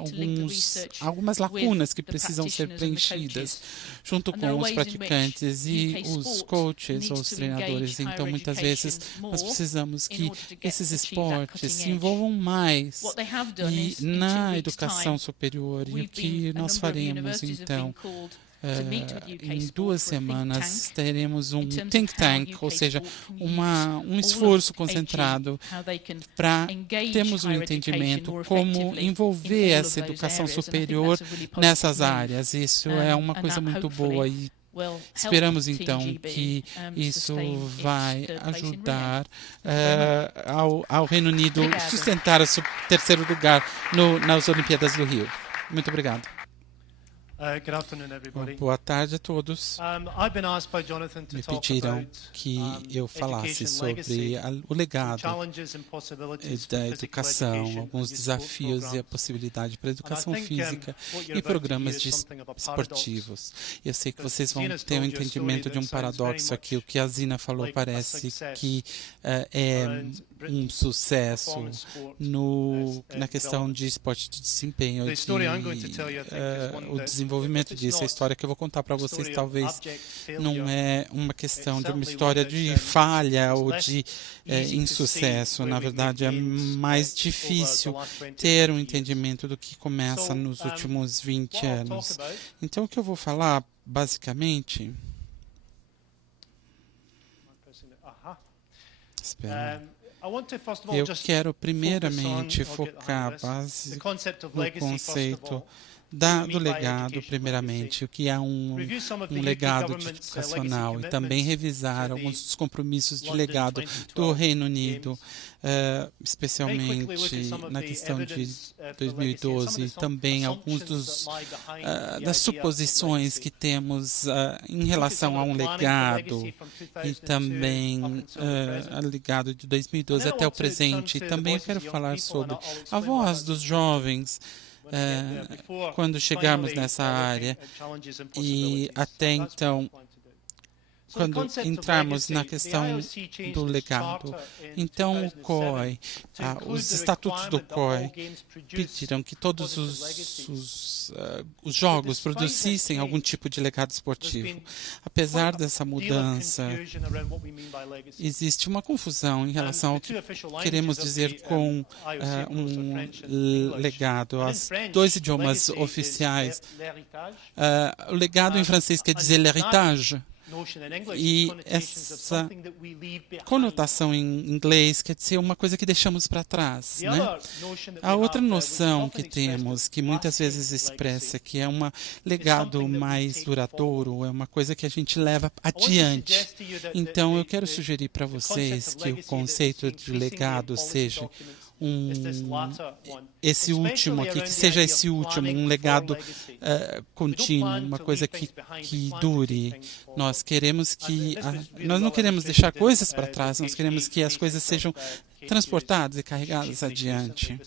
algumas lacunas que precisam ser preenchidas junto com os praticantes e os coaches ou os treinadores. Então, muitas vezes, nós precisamos que esses esportes se envolvam mais na educação superior. E o que nós faremos, então, em 2 semanas teremos um think tank, ou seja, um esforço concentrado para termos um entendimento como envolver essa educação superior nessas áreas. Isso é uma coisa muito boa e esperamos então que isso vai ajudar ao Reino Unido sustentar o 3º lugar nas Olimpíadas do Rio. Muito obrigado. Boa tarde a todos. Me pediram que eu falasse sobre o legado da educação, alguns desafios e a possibilidade para a educação física e programas esportivos. Eu sei que vocês vão ter um entendimento de um paradoxo aqui. O que a Zina falou parece que é um sucesso na questão de esporte de desempenho e o desenvolvimento disso. A história que eu vou contar para vocês talvez não é uma questão de uma história de falha ou de insucesso. Na verdade, é mais difícil ter um entendimento do que começa nos últimos 20 anos. Então, o que eu vou falar, basicamente... Espera. Eu quero primeiramente focar no conceito do legado, primeiramente, o que é um legado educacional, e também revisar alguns dos compromissos de legado do Reino Unido, especialmente na questão de 2012, e também alguns das suposições que temos em relação a um legado, e também legado de 2012 até o presente. E também eu quero falar sobre a voz dos jovens, quando chegarmos nessa área, e até então, quando entrarmos na questão do legado. Então, o COI, os estatutos do COI pediram que todos os jogos produzissem algum tipo de legado esportivo. Apesar dessa mudança, existe uma confusão em relação ao que queremos dizer com um legado. Os 2 idiomas oficiais, o legado em francês quer dizer l'héritage, e essa conotação em inglês quer dizer uma coisa que deixamos para trás, né? A outra noção que temos, que muitas vezes expressa que é um legado mais duradouro, é uma coisa que a gente leva adiante. Então, eu quero sugerir para vocês que o conceito de legado seja esse último aqui, que seja esse último, um legado contínuo, uma coisa que dure. Nós não queremos deixar coisas para trás, nós queremos que as coisas sejam transportadas e carregadas adiante.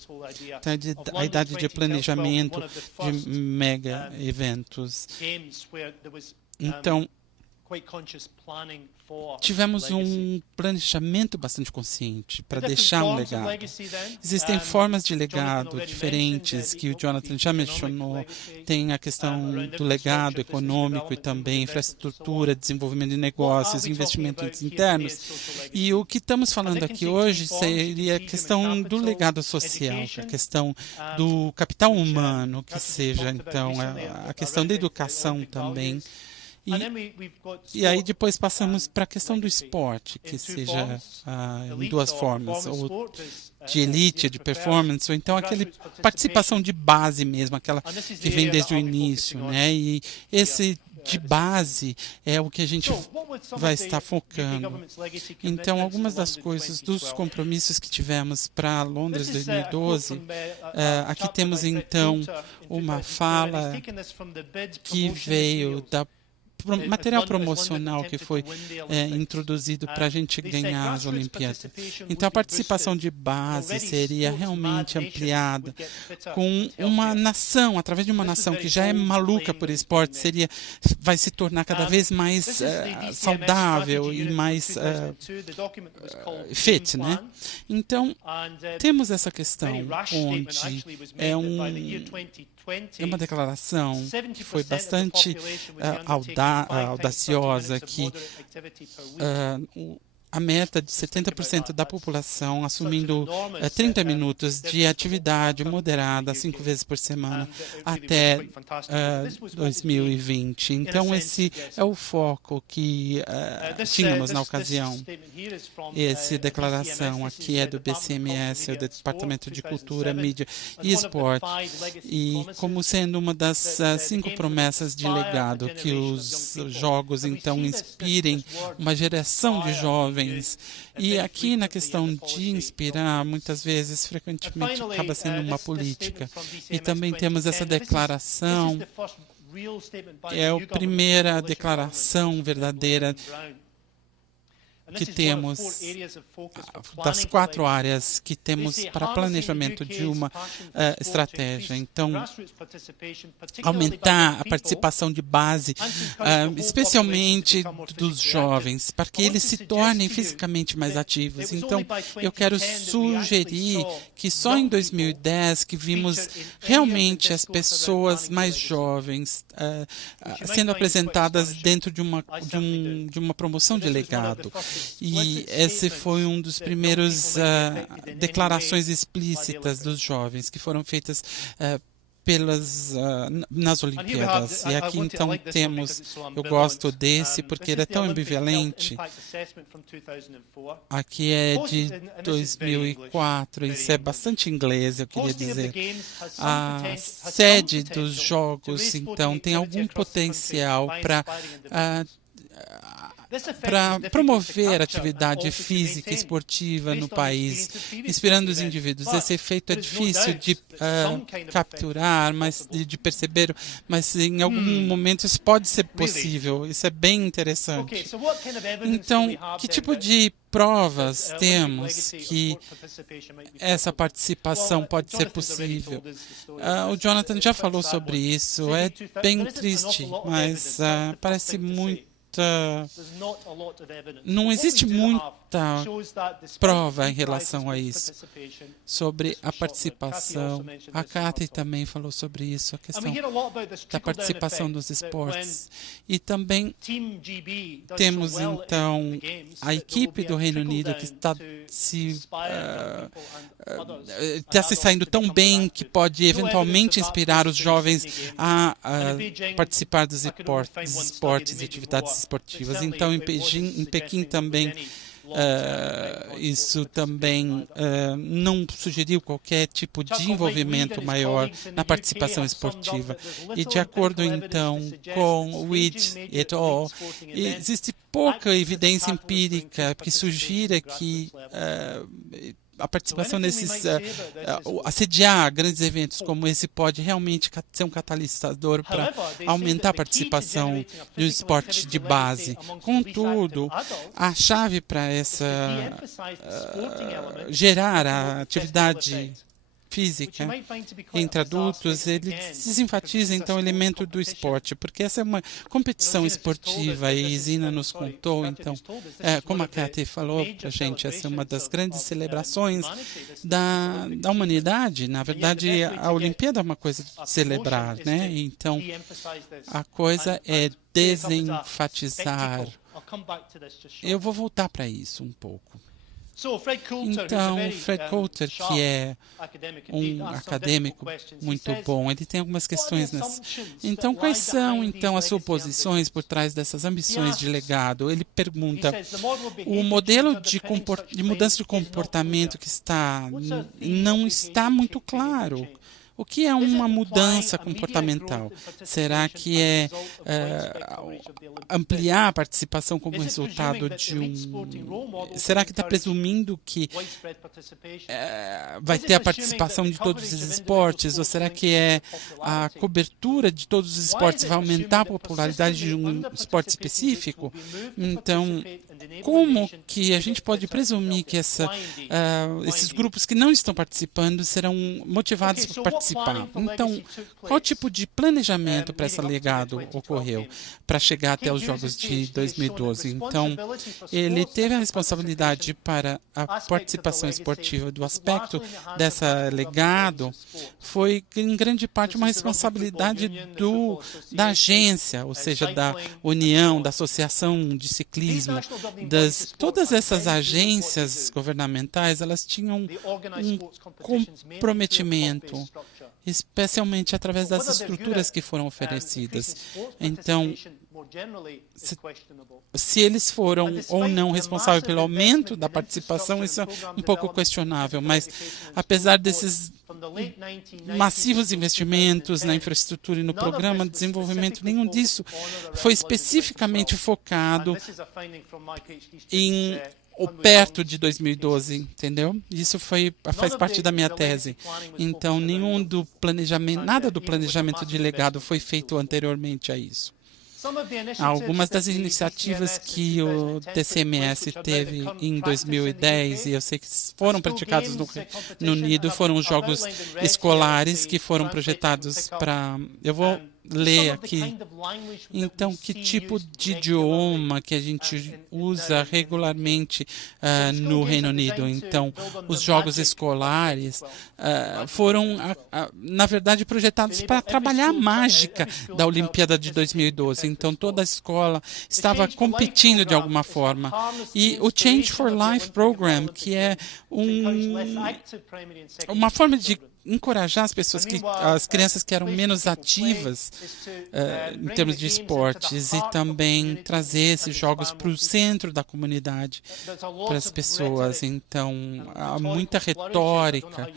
Então, a idade de planejamento de mega eventos. Então, tivemos um planejamento bastante consciente para deixar um legado. Existem formas de legado diferentes que o Jonathan já mencionou. Tem a questão do legado econômico e também infraestrutura, desenvolvimento de negócios, investimentos internos. E o que estamos falando aqui hoje seria a questão do legado social, a questão do capital humano, que seja, então, a questão da educação também. E aí depois passamos para a questão do esporte, que seja em duas formas, ou de elite, de performance, ou então aquela participação de base mesmo, aquela que vem desde o início, né? E esse de base é o que a gente vai estar focando. Então, algumas das coisas, dos compromissos que tivemos para Londres 2012, aqui temos então uma fala que veio da material promocional que foi introduzido para a gente ganhar as Olimpíadas. Então, a participação de base seria realmente ampliada com uma nação, através de uma nação que já é maluca por esporte, vai se tornar cada vez mais saudável e mais fit, né? Então, temos essa questão onde é uma declaração que foi bastante audaciosa, que a meta de 70% da população assumindo 30 minutos de atividade moderada 5 vezes por semana até 2020. Então, esse é o foco que tínhamos na ocasião. Essa declaração aqui é do BCMS, o Departamento de Cultura, Mídia e Esporte, e como sendo uma das 5 promessas de legado, que os Jogos, então, inspirem uma geração de jovens. E aqui na questão de inspirar, muitas vezes, frequentemente, acaba sendo uma política. E também temos essa declaração, é a primeira declaração verdadeira que temos das 4 áreas que temos para planejamento de uma estratégia. Então, aumentar a participação de base, especialmente dos jovens, para que eles se tornem fisicamente mais ativos. Então, eu quero sugerir que só em 2010 que vimos realmente as pessoas mais jovens sendo apresentadas dentro de uma promoção de legado. E esse foi um dos primeiros declarações explícitas dos jovens que foram feitas nas Olimpíadas. E aqui então temos, eu gosto desse porque ele é tão ambivalente. Aqui é de 2004, isso é bastante inglês, eu queria dizer. A sede dos Jogos, então, tem algum potencial para promover atividade física e esportiva no país, inspirando os indivíduos. Esse efeito é difícil de capturar, de perceber, mas em algum momento isso pode ser possível. Isso é bem interessante. Então, que tipo de provas temos que essa participação pode ser possível? O Jonathan já falou sobre isso. É bem triste, mas parece muito. Não existe muita prova em relação a isso, sobre a participação. A Kathy também falou sobre isso, a questão da participação nos esportes. E também temos, então, a equipe do Reino Unido que está se saindo tão bem que pode eventualmente inspirar os jovens a participar dos esportes e atividades esportivas. Então, em Pequim também, isso também não sugeriu qualquer tipo de envolvimento maior na participação esportiva. E de acordo, então, com Weed et al., existe pouca evidência empírica que sugira que a participação nesses, assediar grandes eventos como esse pode realmente ser um catalisador para aumentar a participação do esporte de base. Contudo, a chave para essa gerar a atividade física entre adultos, ele desenfatiza então o elemento do esporte, porque essa é uma competição esportiva e Zina nos contou, então, como a Kathy falou para a gente, essa é uma das grandes celebrações da humanidade. Na verdade, a Olimpíada é uma coisa de celebrar, né? Então, a coisa é desenfatizar. Eu vou voltar para isso um pouco. Então, Fred Coulter, que é um acadêmico muito bom, ele tem algumas questões nessa. Então, quais são então as suposições por trás dessas ambições de legado? Ele pergunta: o modelo de mudança de comportamento que não está muito claro. O que é uma mudança comportamental? Será que é ampliar a participação como resultado de Será que está presumindo que vai ter a participação de todos os esportes? Ou será que é a cobertura de todos os esportes vai aumentar a popularidade de um esporte específico? Então, como que a gente pode presumir que esses grupos que não estão participando serão motivados por participar? Então, qual tipo de planejamento para esse legado ocorreu para chegar até os Jogos de 2012? Então, ele teve a responsabilidade para a participação esportiva. Do aspecto desse legado foi, em grande parte, uma responsabilidade da agência, ou seja, da União, da Associação de Ciclismo, todas essas agências governamentais, elas tinham um comprometimento, especialmente através das estruturas que foram oferecidas. Então, se eles foram ou não responsáveis pelo aumento da participação, isso é um pouco questionável, mas apesar desses massivos investimentos na infraestrutura e no programa de desenvolvimento, nenhum disso foi especificamente focado ou perto de 2012, entendeu? Isso faz parte da minha tese. Então, nada do planejamento de legado foi feito anteriormente a isso. Algumas das iniciativas que o TCMS teve em 2010, e eu sei que foram praticados no Reino Unido, foram os jogos escolares que foram projetados para... Eu vou ler aqui. Então, que tipo de idioma que a gente usa regularmente no Reino Unido? Então, os jogos escolares foram, na verdade, projetados para trabalhar a mágica da Olimpíada de 2012. Então, toda a escola estava competindo de alguma forma. E o Change for Life Program, que é uma forma de encorajar as crianças que eram menos ativas em termos de esportes e também trazer esses jogos para o centro da comunidade, para as pessoas. Então, há muita retórica,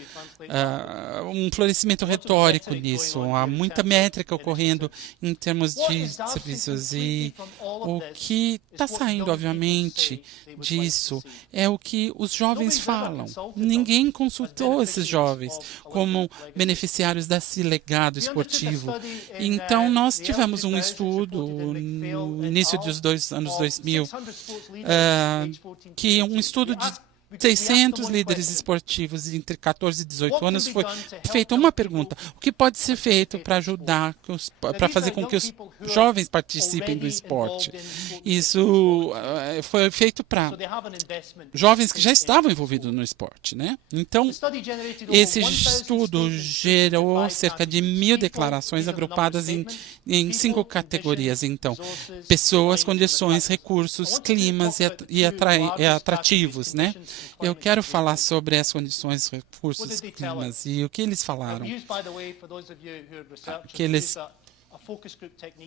um florescimento retórico nisso, há muita métrica ocorrendo em termos de serviços. E o que está saindo, obviamente, disso é o que os jovens falam. Ninguém consultou esses jovens como beneficiários desse legado esportivo. Então, nós tivemos um estudo no início dos anos 2000, que um estudo de 600 líderes esportivos entre 14 e 18 anos, foi feita uma pergunta: o que pode ser feito para ajudar, para fazer com que os jovens participem do esporte? Isso foi feito para jovens que já estavam envolvidos no esporte, né? Então, esse estudo gerou cerca de 1.000 declarações agrupadas em 5 categorias. Então, pessoas, condições, recursos, climas e atrativos, né? Eu quero falar sobre as condições, recursos, climas e o que eles falaram.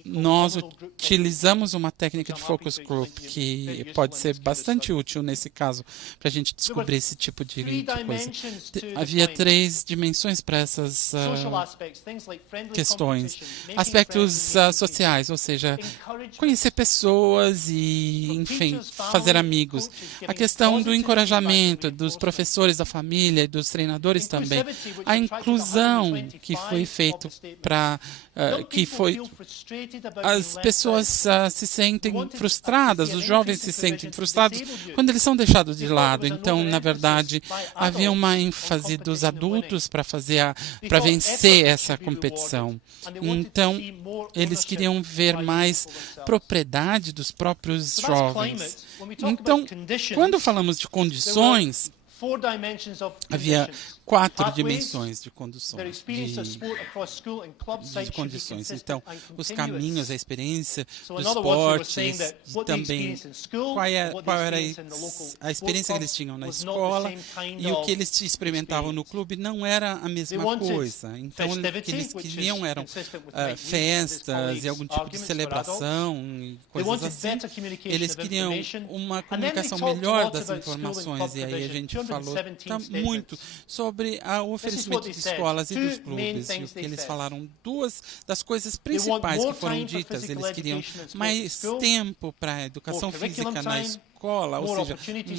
nós utilizamos uma técnica de focus group que pode ser bastante útil nesse caso para a gente descobrir esse tipo de coisa. Havia 3 dimensões para essas questões. Aspectos sociais, ou seja, conhecer pessoas e, enfim, fazer amigos. A questão do encorajamento dos professores, da família e dos treinadores também. A inclusão que foi feito para as pessoas se sentem frustradas, os jovens se sentem frustrados quando eles são deixados de lado. Então, na verdade, havia uma ênfase dos adultos para vencer essa competição. Então, eles queriam ver mais propriedade dos próprios jovens. Então, quando falamos de condições, havia 4 dimensões de condições. Então, os caminhos, a experiência dos esportes, e também qual era a experiência que eles tinham na escola e o que eles experimentavam no clube não era a mesma coisa. Então, o que eles queriam eram festas e algum tipo de celebração e coisas assim. Eles queriam uma comunicação melhor das informações e aí a gente falou muito sobre o oferecimento de escolas e dos clubes. E o que eles falaram, 2 das coisas principais que foram ditas, eles queriam mais tempo para a educação física na escola, ou seja,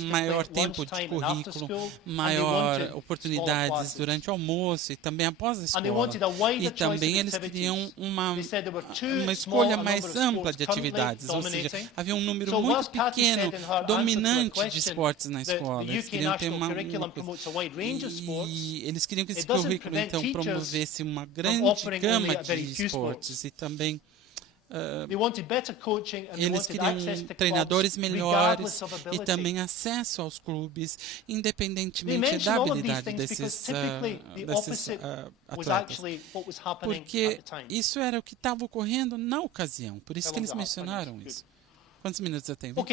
maior tempo de currículo, maior oportunidades durante o almoço e também após a escola. E também eles queriam uma escolha mais ampla de atividades, ou seja, havia um número muito pequeno, dominante de esportes na escola. Eles queriam ter e eles queriam que esse currículo, então, promovesse uma grande gama de esportes e também eles queriam treinadores melhores e também acesso aos clubes, independentemente da habilidade desses atletas. Porque isso era o que estava ocorrendo na ocasião, por isso que eles mencionaram isso. Quantos minutos eu tenho? Então,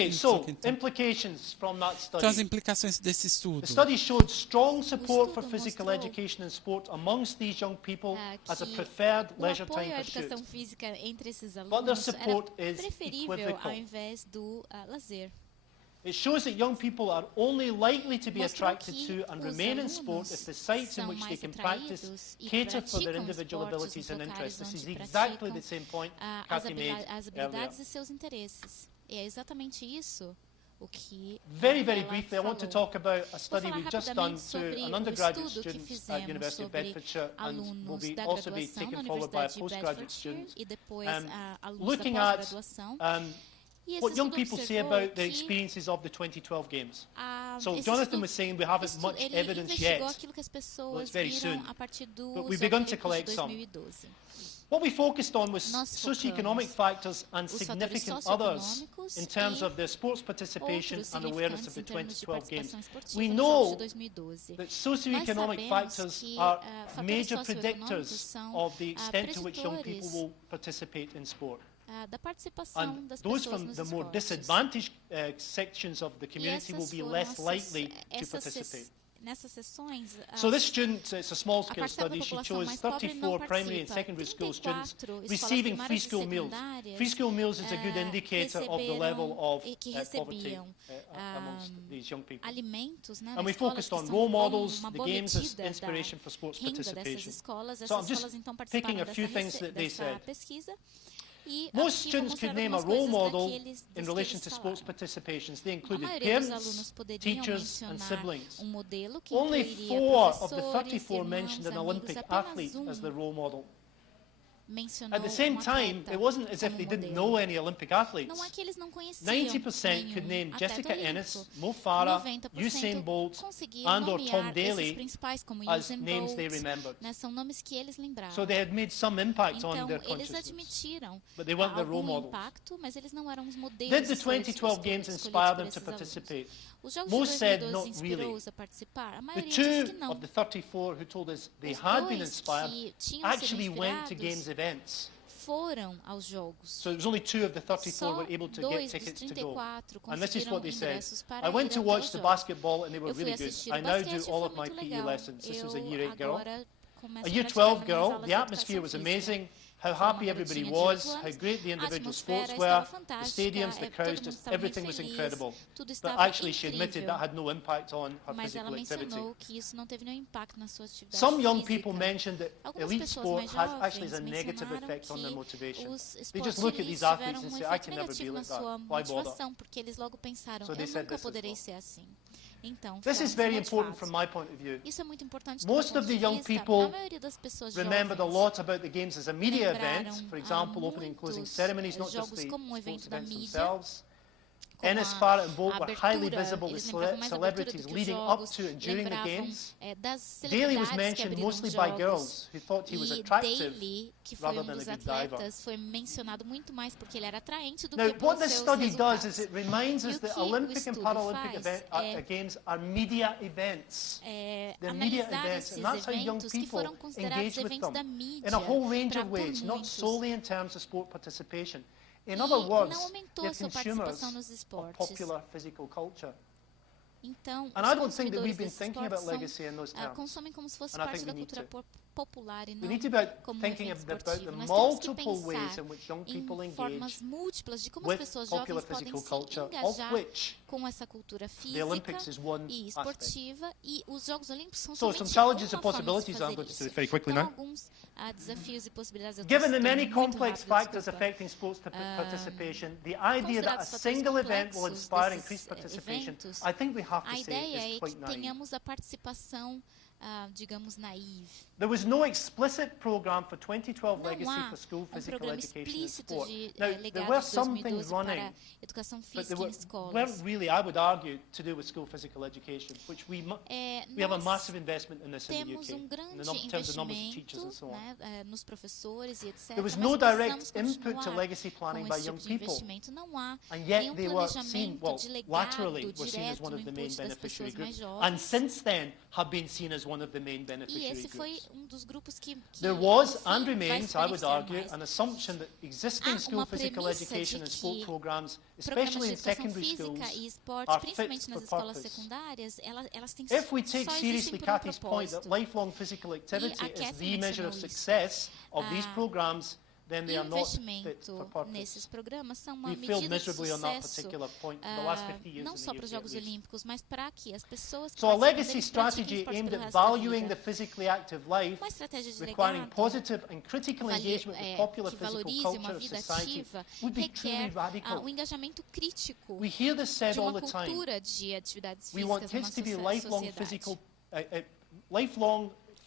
as implicações desse estudo. The study showed strong support for physical education and sport amongst these young people as a preferred leisure time pursuit. Física entre esses alunos era preferível ao invés do lazer. It shows that young people are only likely to be attracted to and remain in sport if the sites in which they can practice cater for their individual abilities and interests. This is exactly the same point Kathy made earlier. E seus interesses. É exatamente isso o que Very briefly, I want to talk about a study we've just done to an undergraduate students at University of Bedfordshire and will also be taken forward by a postgraduate student. Looking at what young people say about their experiences of the 2012 games. So Jonathan was saying we haven't much evidence yet. Well, it's very soon. But we've begun to collect some. What we focused on was socioeconomic factors and significant others in terms of their sports participation and awareness of the 2012 games. We know that socioeconomic factors are major predictors of the extent to which young people will participate in sport. And those from the more disadvantaged sections of the community will be less likely to participate. So this student, it's a small-scale study, she chose 34 primary and secondary school students receiving free school meals. Free school meals is a good indicator of the level of poverty amongst these young people. And we focused on role models, the games as inspiration for sports participation. So I'm just picking a few things that they said. Most students could name a role model in relation to sports participations. They included parents, teachers, and siblings. Only 4 of the 34 mentioned an Olympic athlete as their role model. At the same time, it wasn't as if they didn't know any Olympic athletes. 90% could name Jessica Ennis, Mo Farah, Usain Bolt, and or Tom Daley as names they remembered. So they had made some impact on their consciousness, but they weren't their role models. Did the 2012 Games inspire them to participate? Most said not really. The 2 of the 34 who told us they had been inspired actually went to Games events. So it was only 2 of the 34 were able to get tickets to go. And this is what they said. I went to watch the basketball and they were really good. I now do all of my PE lessons. This was a year 8 girl. a Year 12 girl, the atmosphere was amazing. How happy everybody was, how great the individual sports were, the stadiums, the crowds, just everything was incredible. But actually she admitted that had no impact on her physical activity. Some young people mentioned that elite sport has actually has a negative effect on their motivation. They just look at these athletes and say, I can never be like that, why bother? So they said this as well. This is very important from my point of view. Most of the young people remembered a lot about the games as a media event, for example, opening and closing ceremonies, not just the sports events themselves. Ennis, Barrett and Bolt were highly visible to celebrities leading up to and during the games. Daley was mentioned mostly by girls who thought he was attractive rather than a good diver. Now, what this study does is it reminds us that Olympic and Paralympic Games are media events. They're media events, and that's how young people engage with them in a whole range of ways, not solely in terms of sport participation. In other words, they're consumers of popular physical culture. And I don't think that we've been thinking about legacy in those terms. And I think we need to. We need to be thinking about the multiple ways in which young people engage with popular physical culture, of which the Olympics is one aspect. So some challenges and possibilities I'm going to do very quickly now. Given the many complex factors affecting sports participation, the idea that a single event will inspire increased participation, I think we have to say is quite naive. Digamos, naive. There was no explicit program for 2012 legacy for school physical education and sport. Now, there were some things running, but they weren't really, I would argue, to do with school physical education, which we have a massive investment in this in the UK, in terms of numbers of teachers and so on. There was no direct input to legacy planning by young people, and yet they were seen, well, laterally were seen as one of the main beneficiary groups, and since then have been seen as one of the main beneficiary groups. There was, and remains, I would argue, an assumption that existing school physical education and sport programs, especially in secondary schools, are fit for purpose. If we take seriously Kathy's point that lifelong physical activity is the measure of success of these programs, then they are not fit for purpose. We failed miserably on that particular point in the last 50 years in the UK. So a legacy strategy aimed at valuing the physically active life, requiring positive and critical engagement with popular physical culture of society, would be truly radical. We hear this said all the time. We want kids to be lifelong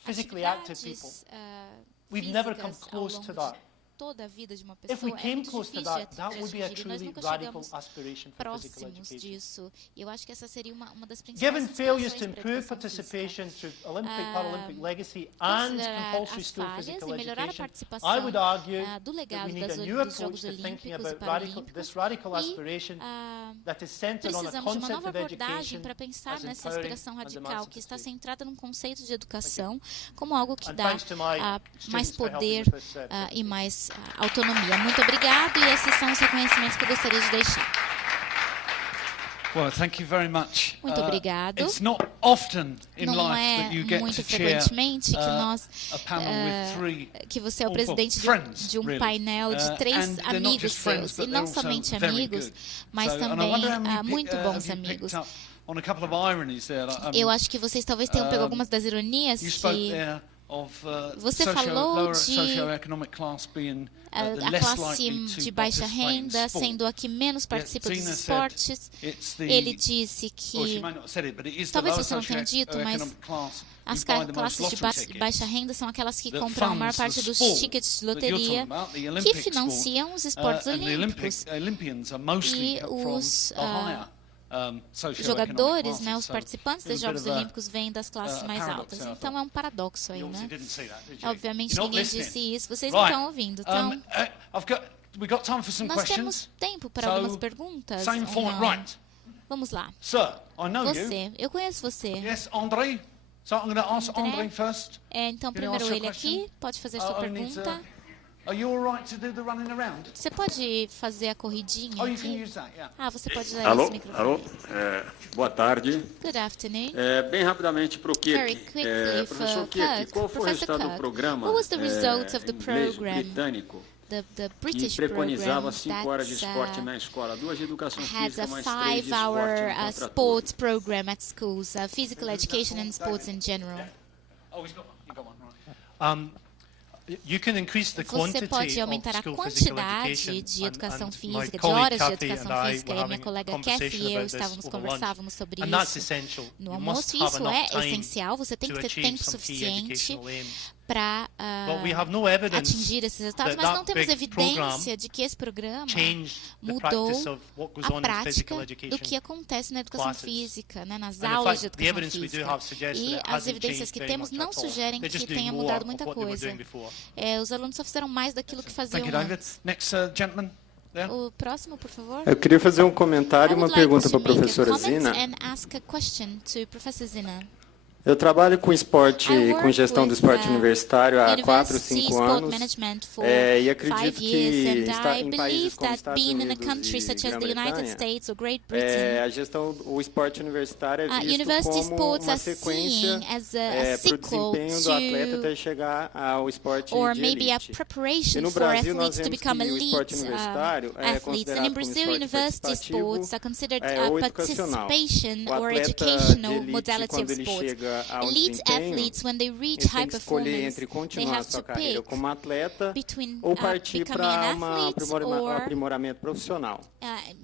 physically active people. We've never come close to that. If we came close to that, that would be a truly radical aspiration for physical education. Given failures to improve participation through Olympic, Paralympic legacy and compulsory school physical education, I would argue that we need a new approach to thinking about this radical aspiration that is centered on a concept of education as empowering and emancipating. And thanks to my students for helping with this e mais autonomia. Muito obrigado, e esses são os reconhecimentos que eu gostaria de deixar. Well, thank you very much. Muito obrigado. It's not often in Não life that you get muito to chair frequentemente que nós a panel with three que você é o presidente friends, de um painel de três and amigos seus, e não somente amigos, mas também muito bons amigos. On a couple of ironies there. Eu acho que vocês talvez tenham pego algumas das ironias que você falou de a classe de baixa renda sendo a que menos participa dos esportes. Ele disse que, talvez você não tenha dito, mas as classes de baixa renda são aquelas que compram a maior parte dos tickets de loteria que financiam os esportes olímpicos. E os jogadores, né, os participantes dos Jogos Olímpicos vêm das classes mais altas. Então é um paradoxo aí, né? Obviamente ninguém disse isso. Vocês não estão ouvindo. Então, nós temos tempo para algumas perguntas. Vamos lá. Você, eu conheço você. Yes, André. So I'm going to ask André first. Então primeiro ele aqui, pode fazer sua pergunta. Are you all right to do the running around? Você pode fazer a corridinha Oh, you can aqui? use that, yeah. Ah, você pode usar Alô, esse microfone. alô. Boa tarde. Good afternoon. Bem rapidamente para o Very Kirk. quickly Professor for Kirk, Kirk. qual foi o Professor resultado do Kirk, programa what was the result of the inglês program? britânico The que British preconizava program 5 horas de esporte that na escola, 2 de educação has física, a mais 3 de esporte 5-hour contra sports program at schools, physical education and sports in general. Oh, he's got one. You got one, right. You can increase the Você quantity pode aumentar of a school physical quantidade education, de educação and física, my de colleague horas de Kathy educação and I física, were e a minha having colega conversation Kathy e eu about this estávamos over lunch, conversávamos sobre and that's isso essential. no You almoço. must have Isso é enough time essencial, você tem to que ter achieve tempo some key suficiente educational aims. para But we have no evidence atingir esses resultados, that mas não temos big evidência de que esse programa changed the mudou practice of what goes a on in prática physical do education que acontece na educação classes. física, né, nas And in aulas de fact, the educação evidence we do física. have suggests E that it as hasn't evidências changed que very temos much não at all. sugerem They're que just tenha doing more mudado of muita what they were coisa. doing before. Os alunos só fizeram mais daquilo que faziam Thank you, David. antes. Next gentleman there. O próximo, por favor. Eu queria fazer um comentário e I uma would like pergunta to para a make a professora comment Zina. and ask a question to Professor Zina. Eu trabalho com esporte, I work com gestão do with, esporte universitário há 4, University 5 sport anos. management for E acredito 5 que years, está and I em países believe como that Estados being in a Unidos country e such as the United Grã-Bretanha, States or Great Britain, a gestão, o esporte universitário é visto university como sports uma are sequência seen as a para o sequel desempenho do atleta to, até chegar ao esporte or de maybe a elite. E preparation no for Brasil nós athletes to vemos become que o elite esporte universitário é athletes. And considerado in como Brazil, esporte university participativo sports are considered ou educacional. participation O or atleta de educational elite, modality quando of ele sports. chega ao Elite desempenho, athletes, when they reach ele high tem que escolher performance, entre they continuar have sua to carreira pick como atleta between ou partir becoming para an athlete um or aprimoramento profissional.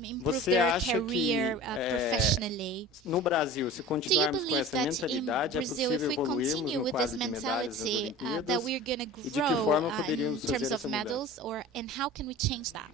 improve Você their acha career que professionally. no Brasil, se Do you continuarmos com believe essa that in mentalidade, é Brazil, possível if we evoluirmos continue no with this quadro de medalhas das mentality, that Olimpíadas? we're going to E de que grow forma in poderíamos terms fazer of essa mudança? medals, and how can we change that?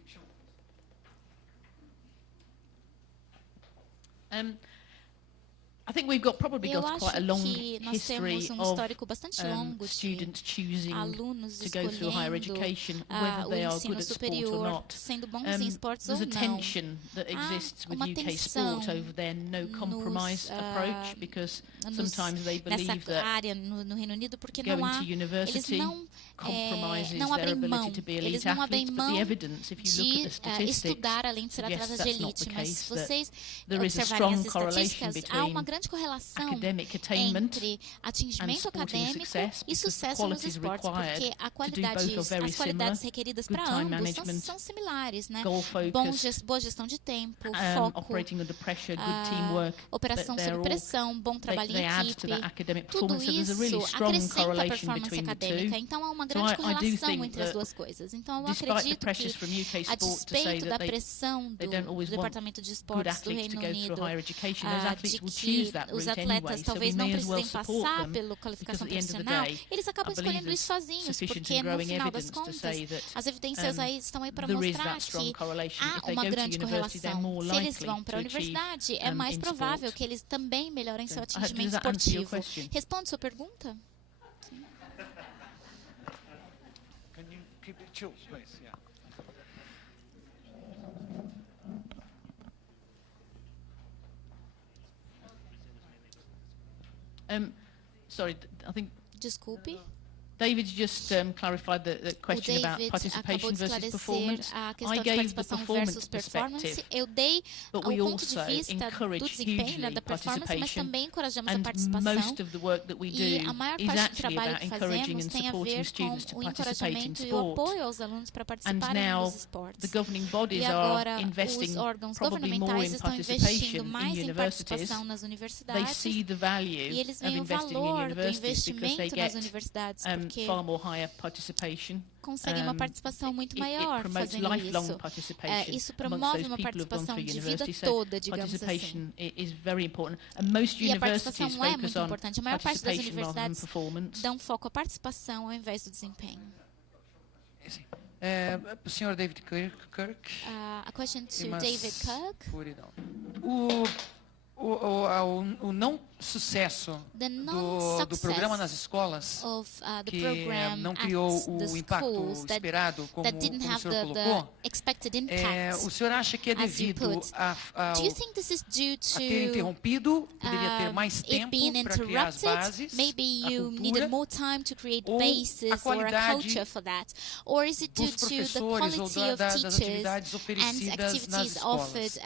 I think we've probably Eu got quite a acho long que nós history temos histórico bastante longo de students choosing alunos to go through higher education, escolhendo whether o they are good ensino at sport or superior, not. sendo bons em esportes ou There's a não. tension that exists with uma UK tensão sport over their no compromise approach, because sometimes they believe nessa that área no Reino Unido, porque going não há, to eles university não compromises their abrem mão, ability to be eles elite não abrem athletes, but mão the evidence, if you look at the de statistics, estudar além de ser suggests atleta de that's not elite, the mas case, se that vocês there is a observarem strong as correlation estatísticas, há uma between grande correlação academic attainment entre atingimento sporting acadêmico success, e because the sucesso nos qualities esportes, required porque a to do both qualidade, are very as qualidades similar. requeridas Good para time ambos management, são similares, né? goal focus, Boa gestão de tempo, foco, operating under pressure, good teamwork, operação sob pressão, bom trabalho they em add to equipe. that academic Tudo performance. So there's a isso really strong acrescenta a correlation performance between the acadêmica. two. Então há uma So grande I do correlação think entre as that duas coisas. Então eu despite the acredito pressures que, from UK a sport to say despeito da that pressão do they don't always want Departamento de good Esportes do athletes to Reino go through Unido, higher education, those athletes de will que choose that os route atletas anyway. So we talvez não may as well precisem support passar them, pela because qualificação at the end of the profissional, day, eles acabam I believe escolhendo isso there's sozinhos, sufficient porque and no growing final das evidence to contas, say that as evidências aí estão aí para there is mostrar that strong que correlation. há If they uma go to grande university, they're correlação. more Se eles likely vão para a to achieve universidade, é mais in provável sport. que eles também melhorem seu Does atingimento that answer your esportivo. question? Responde sua pergunta? Can you keep it short, please? Yeah. Sorry, I think Desculpe. David just clarified the question O about David participation acabou de versus performance. esclarecer a I questão de gave the participação performance versus performance. perspective, Eu dei o but we ponto de also vista do encourage desempenho, né, hugely da performance, mas participation, também encorajamos a and participação. most of the work that we E do a maior is parte do actually trabalho about que encouraging fazemos and tem a supporting ver students com to o participate in encorajamento e o sport. apoio aos alunos para And participarem now nos esportes. the governing bodies E are agora investing os órgãos probably more governamentais in estão investindo participation mais in em universities. participação nas They universidades. see the value E eles of veem o investing in valor do universities because they investimento nas get universidades, porque far more higher participation. conseguem uma participação muito It maior promotes fazendo lifelong isso. participation Isso amongst promove those uma people who've gone participação through de vida university. So toda, digamos assim. participation is very important. And most E a universities participação é focus muito on importante. A maior parte das participation rather than universidades performance. dão foco à participação ao invés do desempenho. Sr. David Kirk. A question to You must David Kirk. put it on. o não sucesso do programa nas escolas, que não criou o impacto esperado, como o senhor colocou, o senhor acha que é devido a ter interrompido, deveria ter mais tempo para criar as bases, a qualidade dos professores ou das atividades oferecidas nas escolas?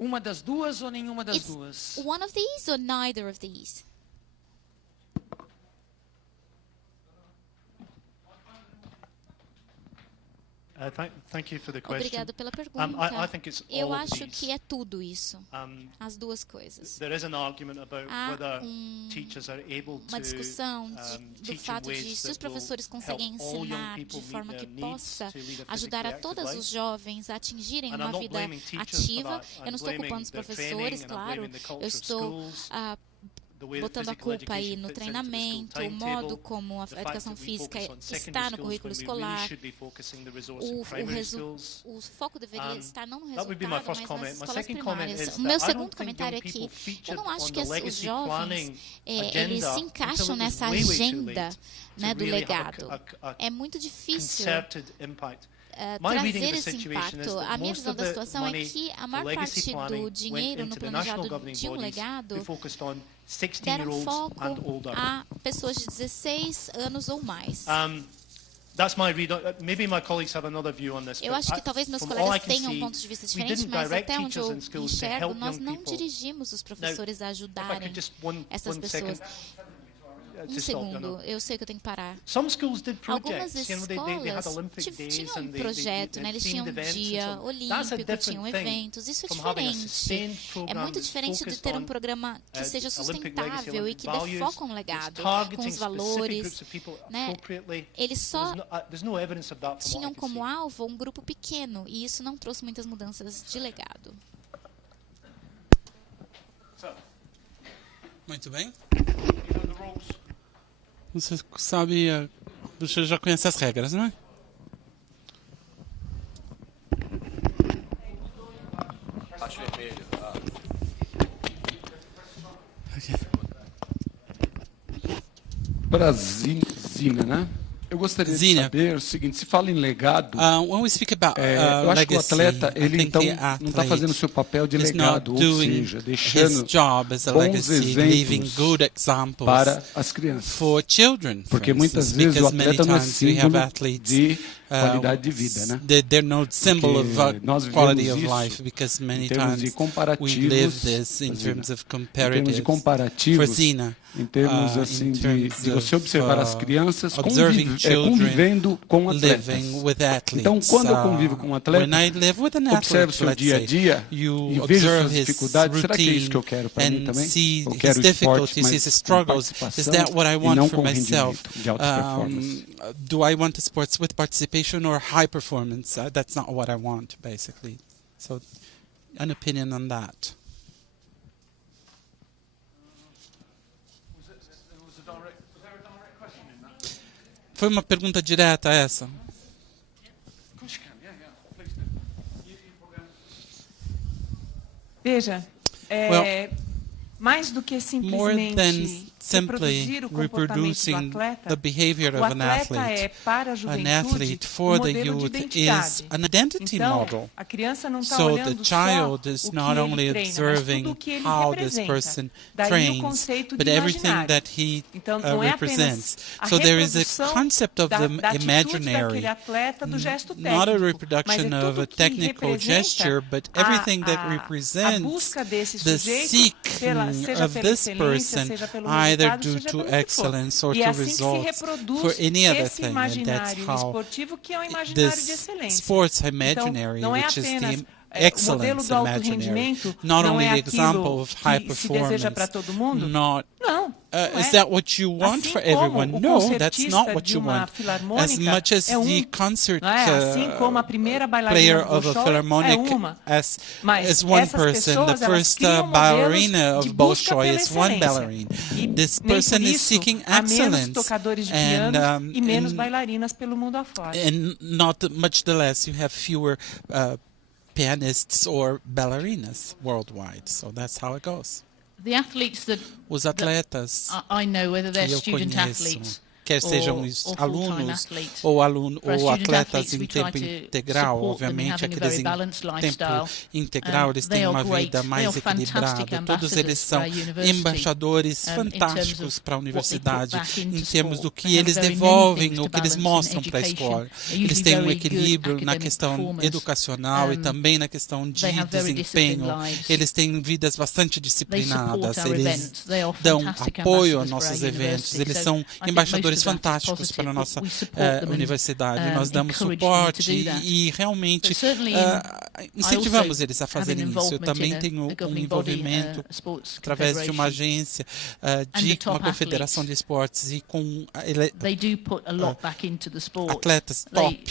Uma das duas ou nenhuma das duas? One of these or neither of these? Thank you for the question. Obrigado pela pergunta. Eu acho que é tudo isso, as duas coisas. Há uma discussão do fato de se os professores conseguem ensinar de forma que possa ajudar a todos os jovens a atingirem uma vida ativa. Eu não estou culpando os professores, claro. Eu estou botando a culpa aí no treinamento, o modo como a educação física está no currículo escolar. O foco deveria estar não no resultado, mas nas escolas primárias. O meu segundo comentário é que eu não acho que os jovens eles se encaixam nessa agenda, né, do legado. É muito difícil trazer esse impacto. A minha visão da situação é que a maior parte do dinheiro no planejado de um legado deram foco a pessoas de 16 anos ou mais. Eu acho que talvez meus colegas tenham um ponto de vista diferente, mas até onde eu enxergo, nós não dirigimos os professores a ajudarem essas pessoas. Um segundo, eu sei que eu tenho que parar. Algumas escolas tinham um projeto, né? Eles tinham um dia olímpico, tinham eventos. Isso é diferente. É muito diferente de ter um programa que seja sustentável e que dê foco a um legado, com os valores, né? Eles só tinham como alvo um grupo pequeno e isso não trouxe muitas mudanças de legado. Muito bem. Você sabe, você já conhece as regras, não é? Acho vermelho. Brasília, né? Eu gostaria de saber o seguinte, se fala em legado, when we speak about, eu acho que o atleta, ele então não está fazendo o seu papel de legado, ou seja, deixando bons exemplos para as crianças. Porque muitas vezes o atleta não é símbolo de qualidade de vida, né? They're no symbol of quality of life, because many times we live this in terms of comparative. For Zina, em termos assim de você observar as crianças convivendo com atletas. Então, quando eu convivo com um atleta, observo seu dia a dia e vejo suas dificuldades. Será que é isso que eu quero para mim também? Eu quero esporte, mas com participação e não com rendimento de alta performance. Do I want sports with participation or high performance? That's not what I want, basically. So, an opinion on that. Foi uma pergunta direta essa? Veja, mais do que simplesmente reproduzir o comportamento do atleta, o atleta é para a juventude um modelo de identidade. Então, a criança não está olhando só o que ele treina, mas tudo o que ele representa. Daí o conceito de imaginário. Então, não é apenas a reprodução da atitude daquele atleta, do gesto técnico, mas é tudo que representa a busca desse sujeito, seja pela excelência, seja pelo either due to excellence or to results for any other thing, and that's how this sports imaginary, which is the excellence imaginary, not only the example of high performance, not is that what you want for everyone? No, that's not what you want. As much as the concert player of a philharmonic as one person, the first ballerina of Bolshoi is one ballerina. This person is seeking excellence, and not much the less you have fewer pianists or ballerinas worldwide. So that's how it goes. The athletes Os atletas I know, whether they're que eu student conheço, athletes quer sejam alunos ou atletas em tempo integral, obviamente aqueles em tempo integral, eles têm uma vida mais equilibrada. Todos eles são embaixadores fantásticos para a universidade em termos do que eles devolvem, o que eles mostram para a escola. Eles têm um equilíbrio na questão educacional e também na questão de desempenho. Eles têm vidas bastante disciplinadas, eles dão apoio aos nossos eventos, eles são embaixadores fantásticos para a nossa universidade. Nós damos suporte e realmente incentivamos eles a fazerem isso. Eu também tenho um envolvimento através de uma agência, de uma confederação de esportes e com atletas top.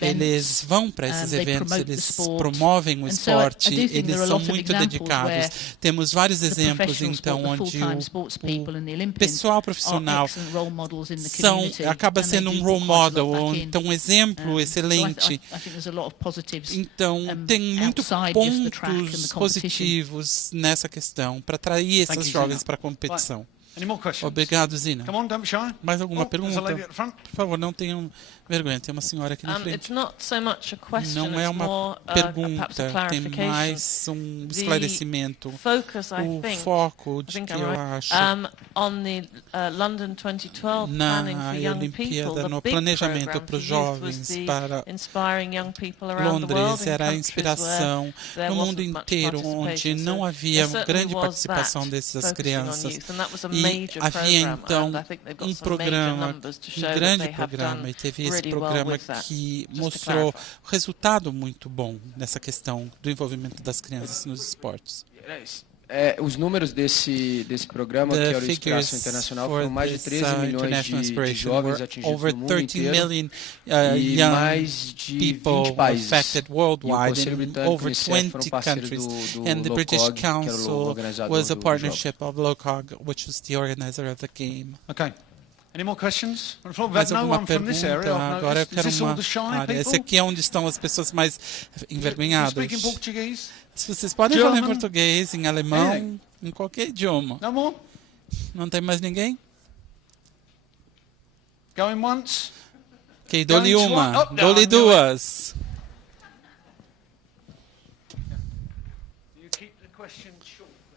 Eles vão para esses eventos, eles promovem o esporte, eles são muito dedicados. Temos vários exemplos, então, onde o pessoal profissional acaba sendo um role model, ou então um exemplo excelente. Então, tem muitos pontos positivos nessa questão para atrair esses jovens para a competição. Obrigado, Zina. Mais alguma pergunta? Por favor, não tenham vergonha. Tem uma senhora aqui na frente. Não é uma pergunta, tem mais um esclarecimento. O foco de que eu acho na Olimpíada, no planejamento para os jovens, para Londres, era a inspiração no mundo inteiro, onde não havia grande participação dessas crianças. E havia, então, um programa, um grande programa, e teve esse programa que mostrou resultado muito bom nessa questão do envolvimento das crianças nos esportes. Os números desse programa, que era o Inspiração Internacional, foram mais de 13 milhões de jovens atingidos no mundo inteiro e mais de 20 países. Worldwide in over 20 countries. And the British Council was a partnership of LOCOG, which was the organizer of the game. Okay. Any more questions? Mais alguma pergunta? Agora eu quero uma área. Esse aqui é onde estão as pessoas mais envergonhadas. Vocês podem falar em português, em alemão, em qualquer idioma. Não tem mais ninguém? Going once? Ok, dou-lhe uma, dou-lhe duas.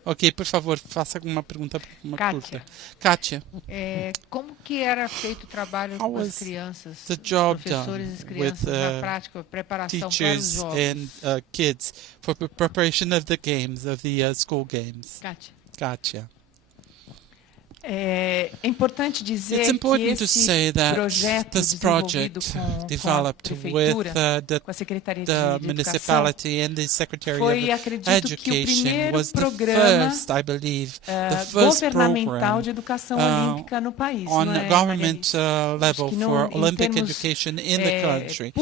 Ok, por favor, faça uma pergunta curta. Kátia. Como que era feito o trabalho com as crianças, professores e crianças na prática, preparação para os jogos? And kids for preparation of the games, of the school games. Kátia. É importante dizer que esse projeto desenvolvido com a prefeitura, com a Secretaria de Educação, foi, acredito que o primeiro programa governamental de educação olímpica no país. On a government level for Olympic education in the country.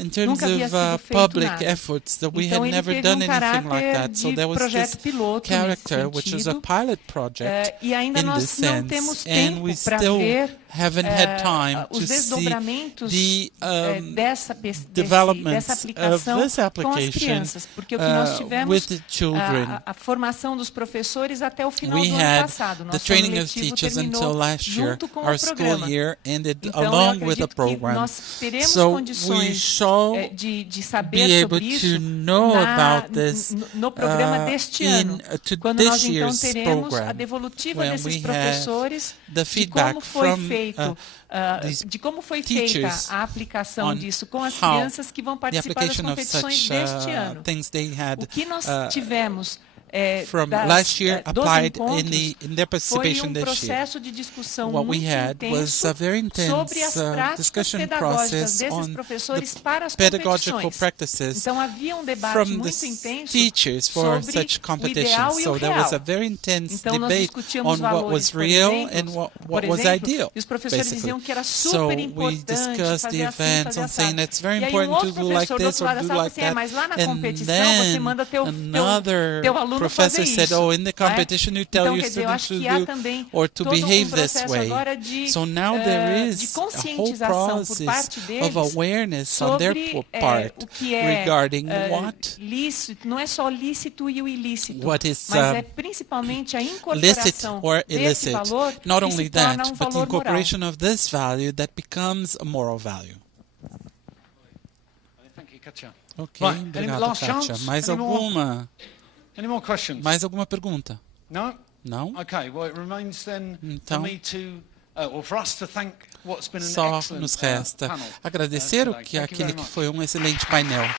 In terms of public efforts, that we had never done anything like that. So there was this character, which is a pilot project in this sense, and we still haven't had time to see the developments of this application with the children. A formação dos professores até o final we do ano had passado. The training of teachers until last year. Our school year ended along with the program. So we shall be able to know about this no programa deste ano, quando nós então teremos a devolutiva desses professores de como foi feito, de como foi feita a aplicação disso com as crianças que vão participar das competições deste ano. O que nós tivemos from last year applied in their participation this year. Processo de discussão What we had was a very intense discussion process on the pedagogical practices from the teachers for such competitions. So there was a very intense debate on what was real and what was ideal, basically. So we discussed the events on saying it's very important to do like this or do like that. And then another professor said, "Oh, in the competition, you tell your students to do or to behave this way." So now there is a whole process of awareness on their part regarding what is licit or illicit. Not only that, but the incorporation of this value that becomes a moral value. Ok, obrigado, Kátia. Mais alguma pergunta? Não? Então, só nos resta agradecer aquele que foi um excelente painel.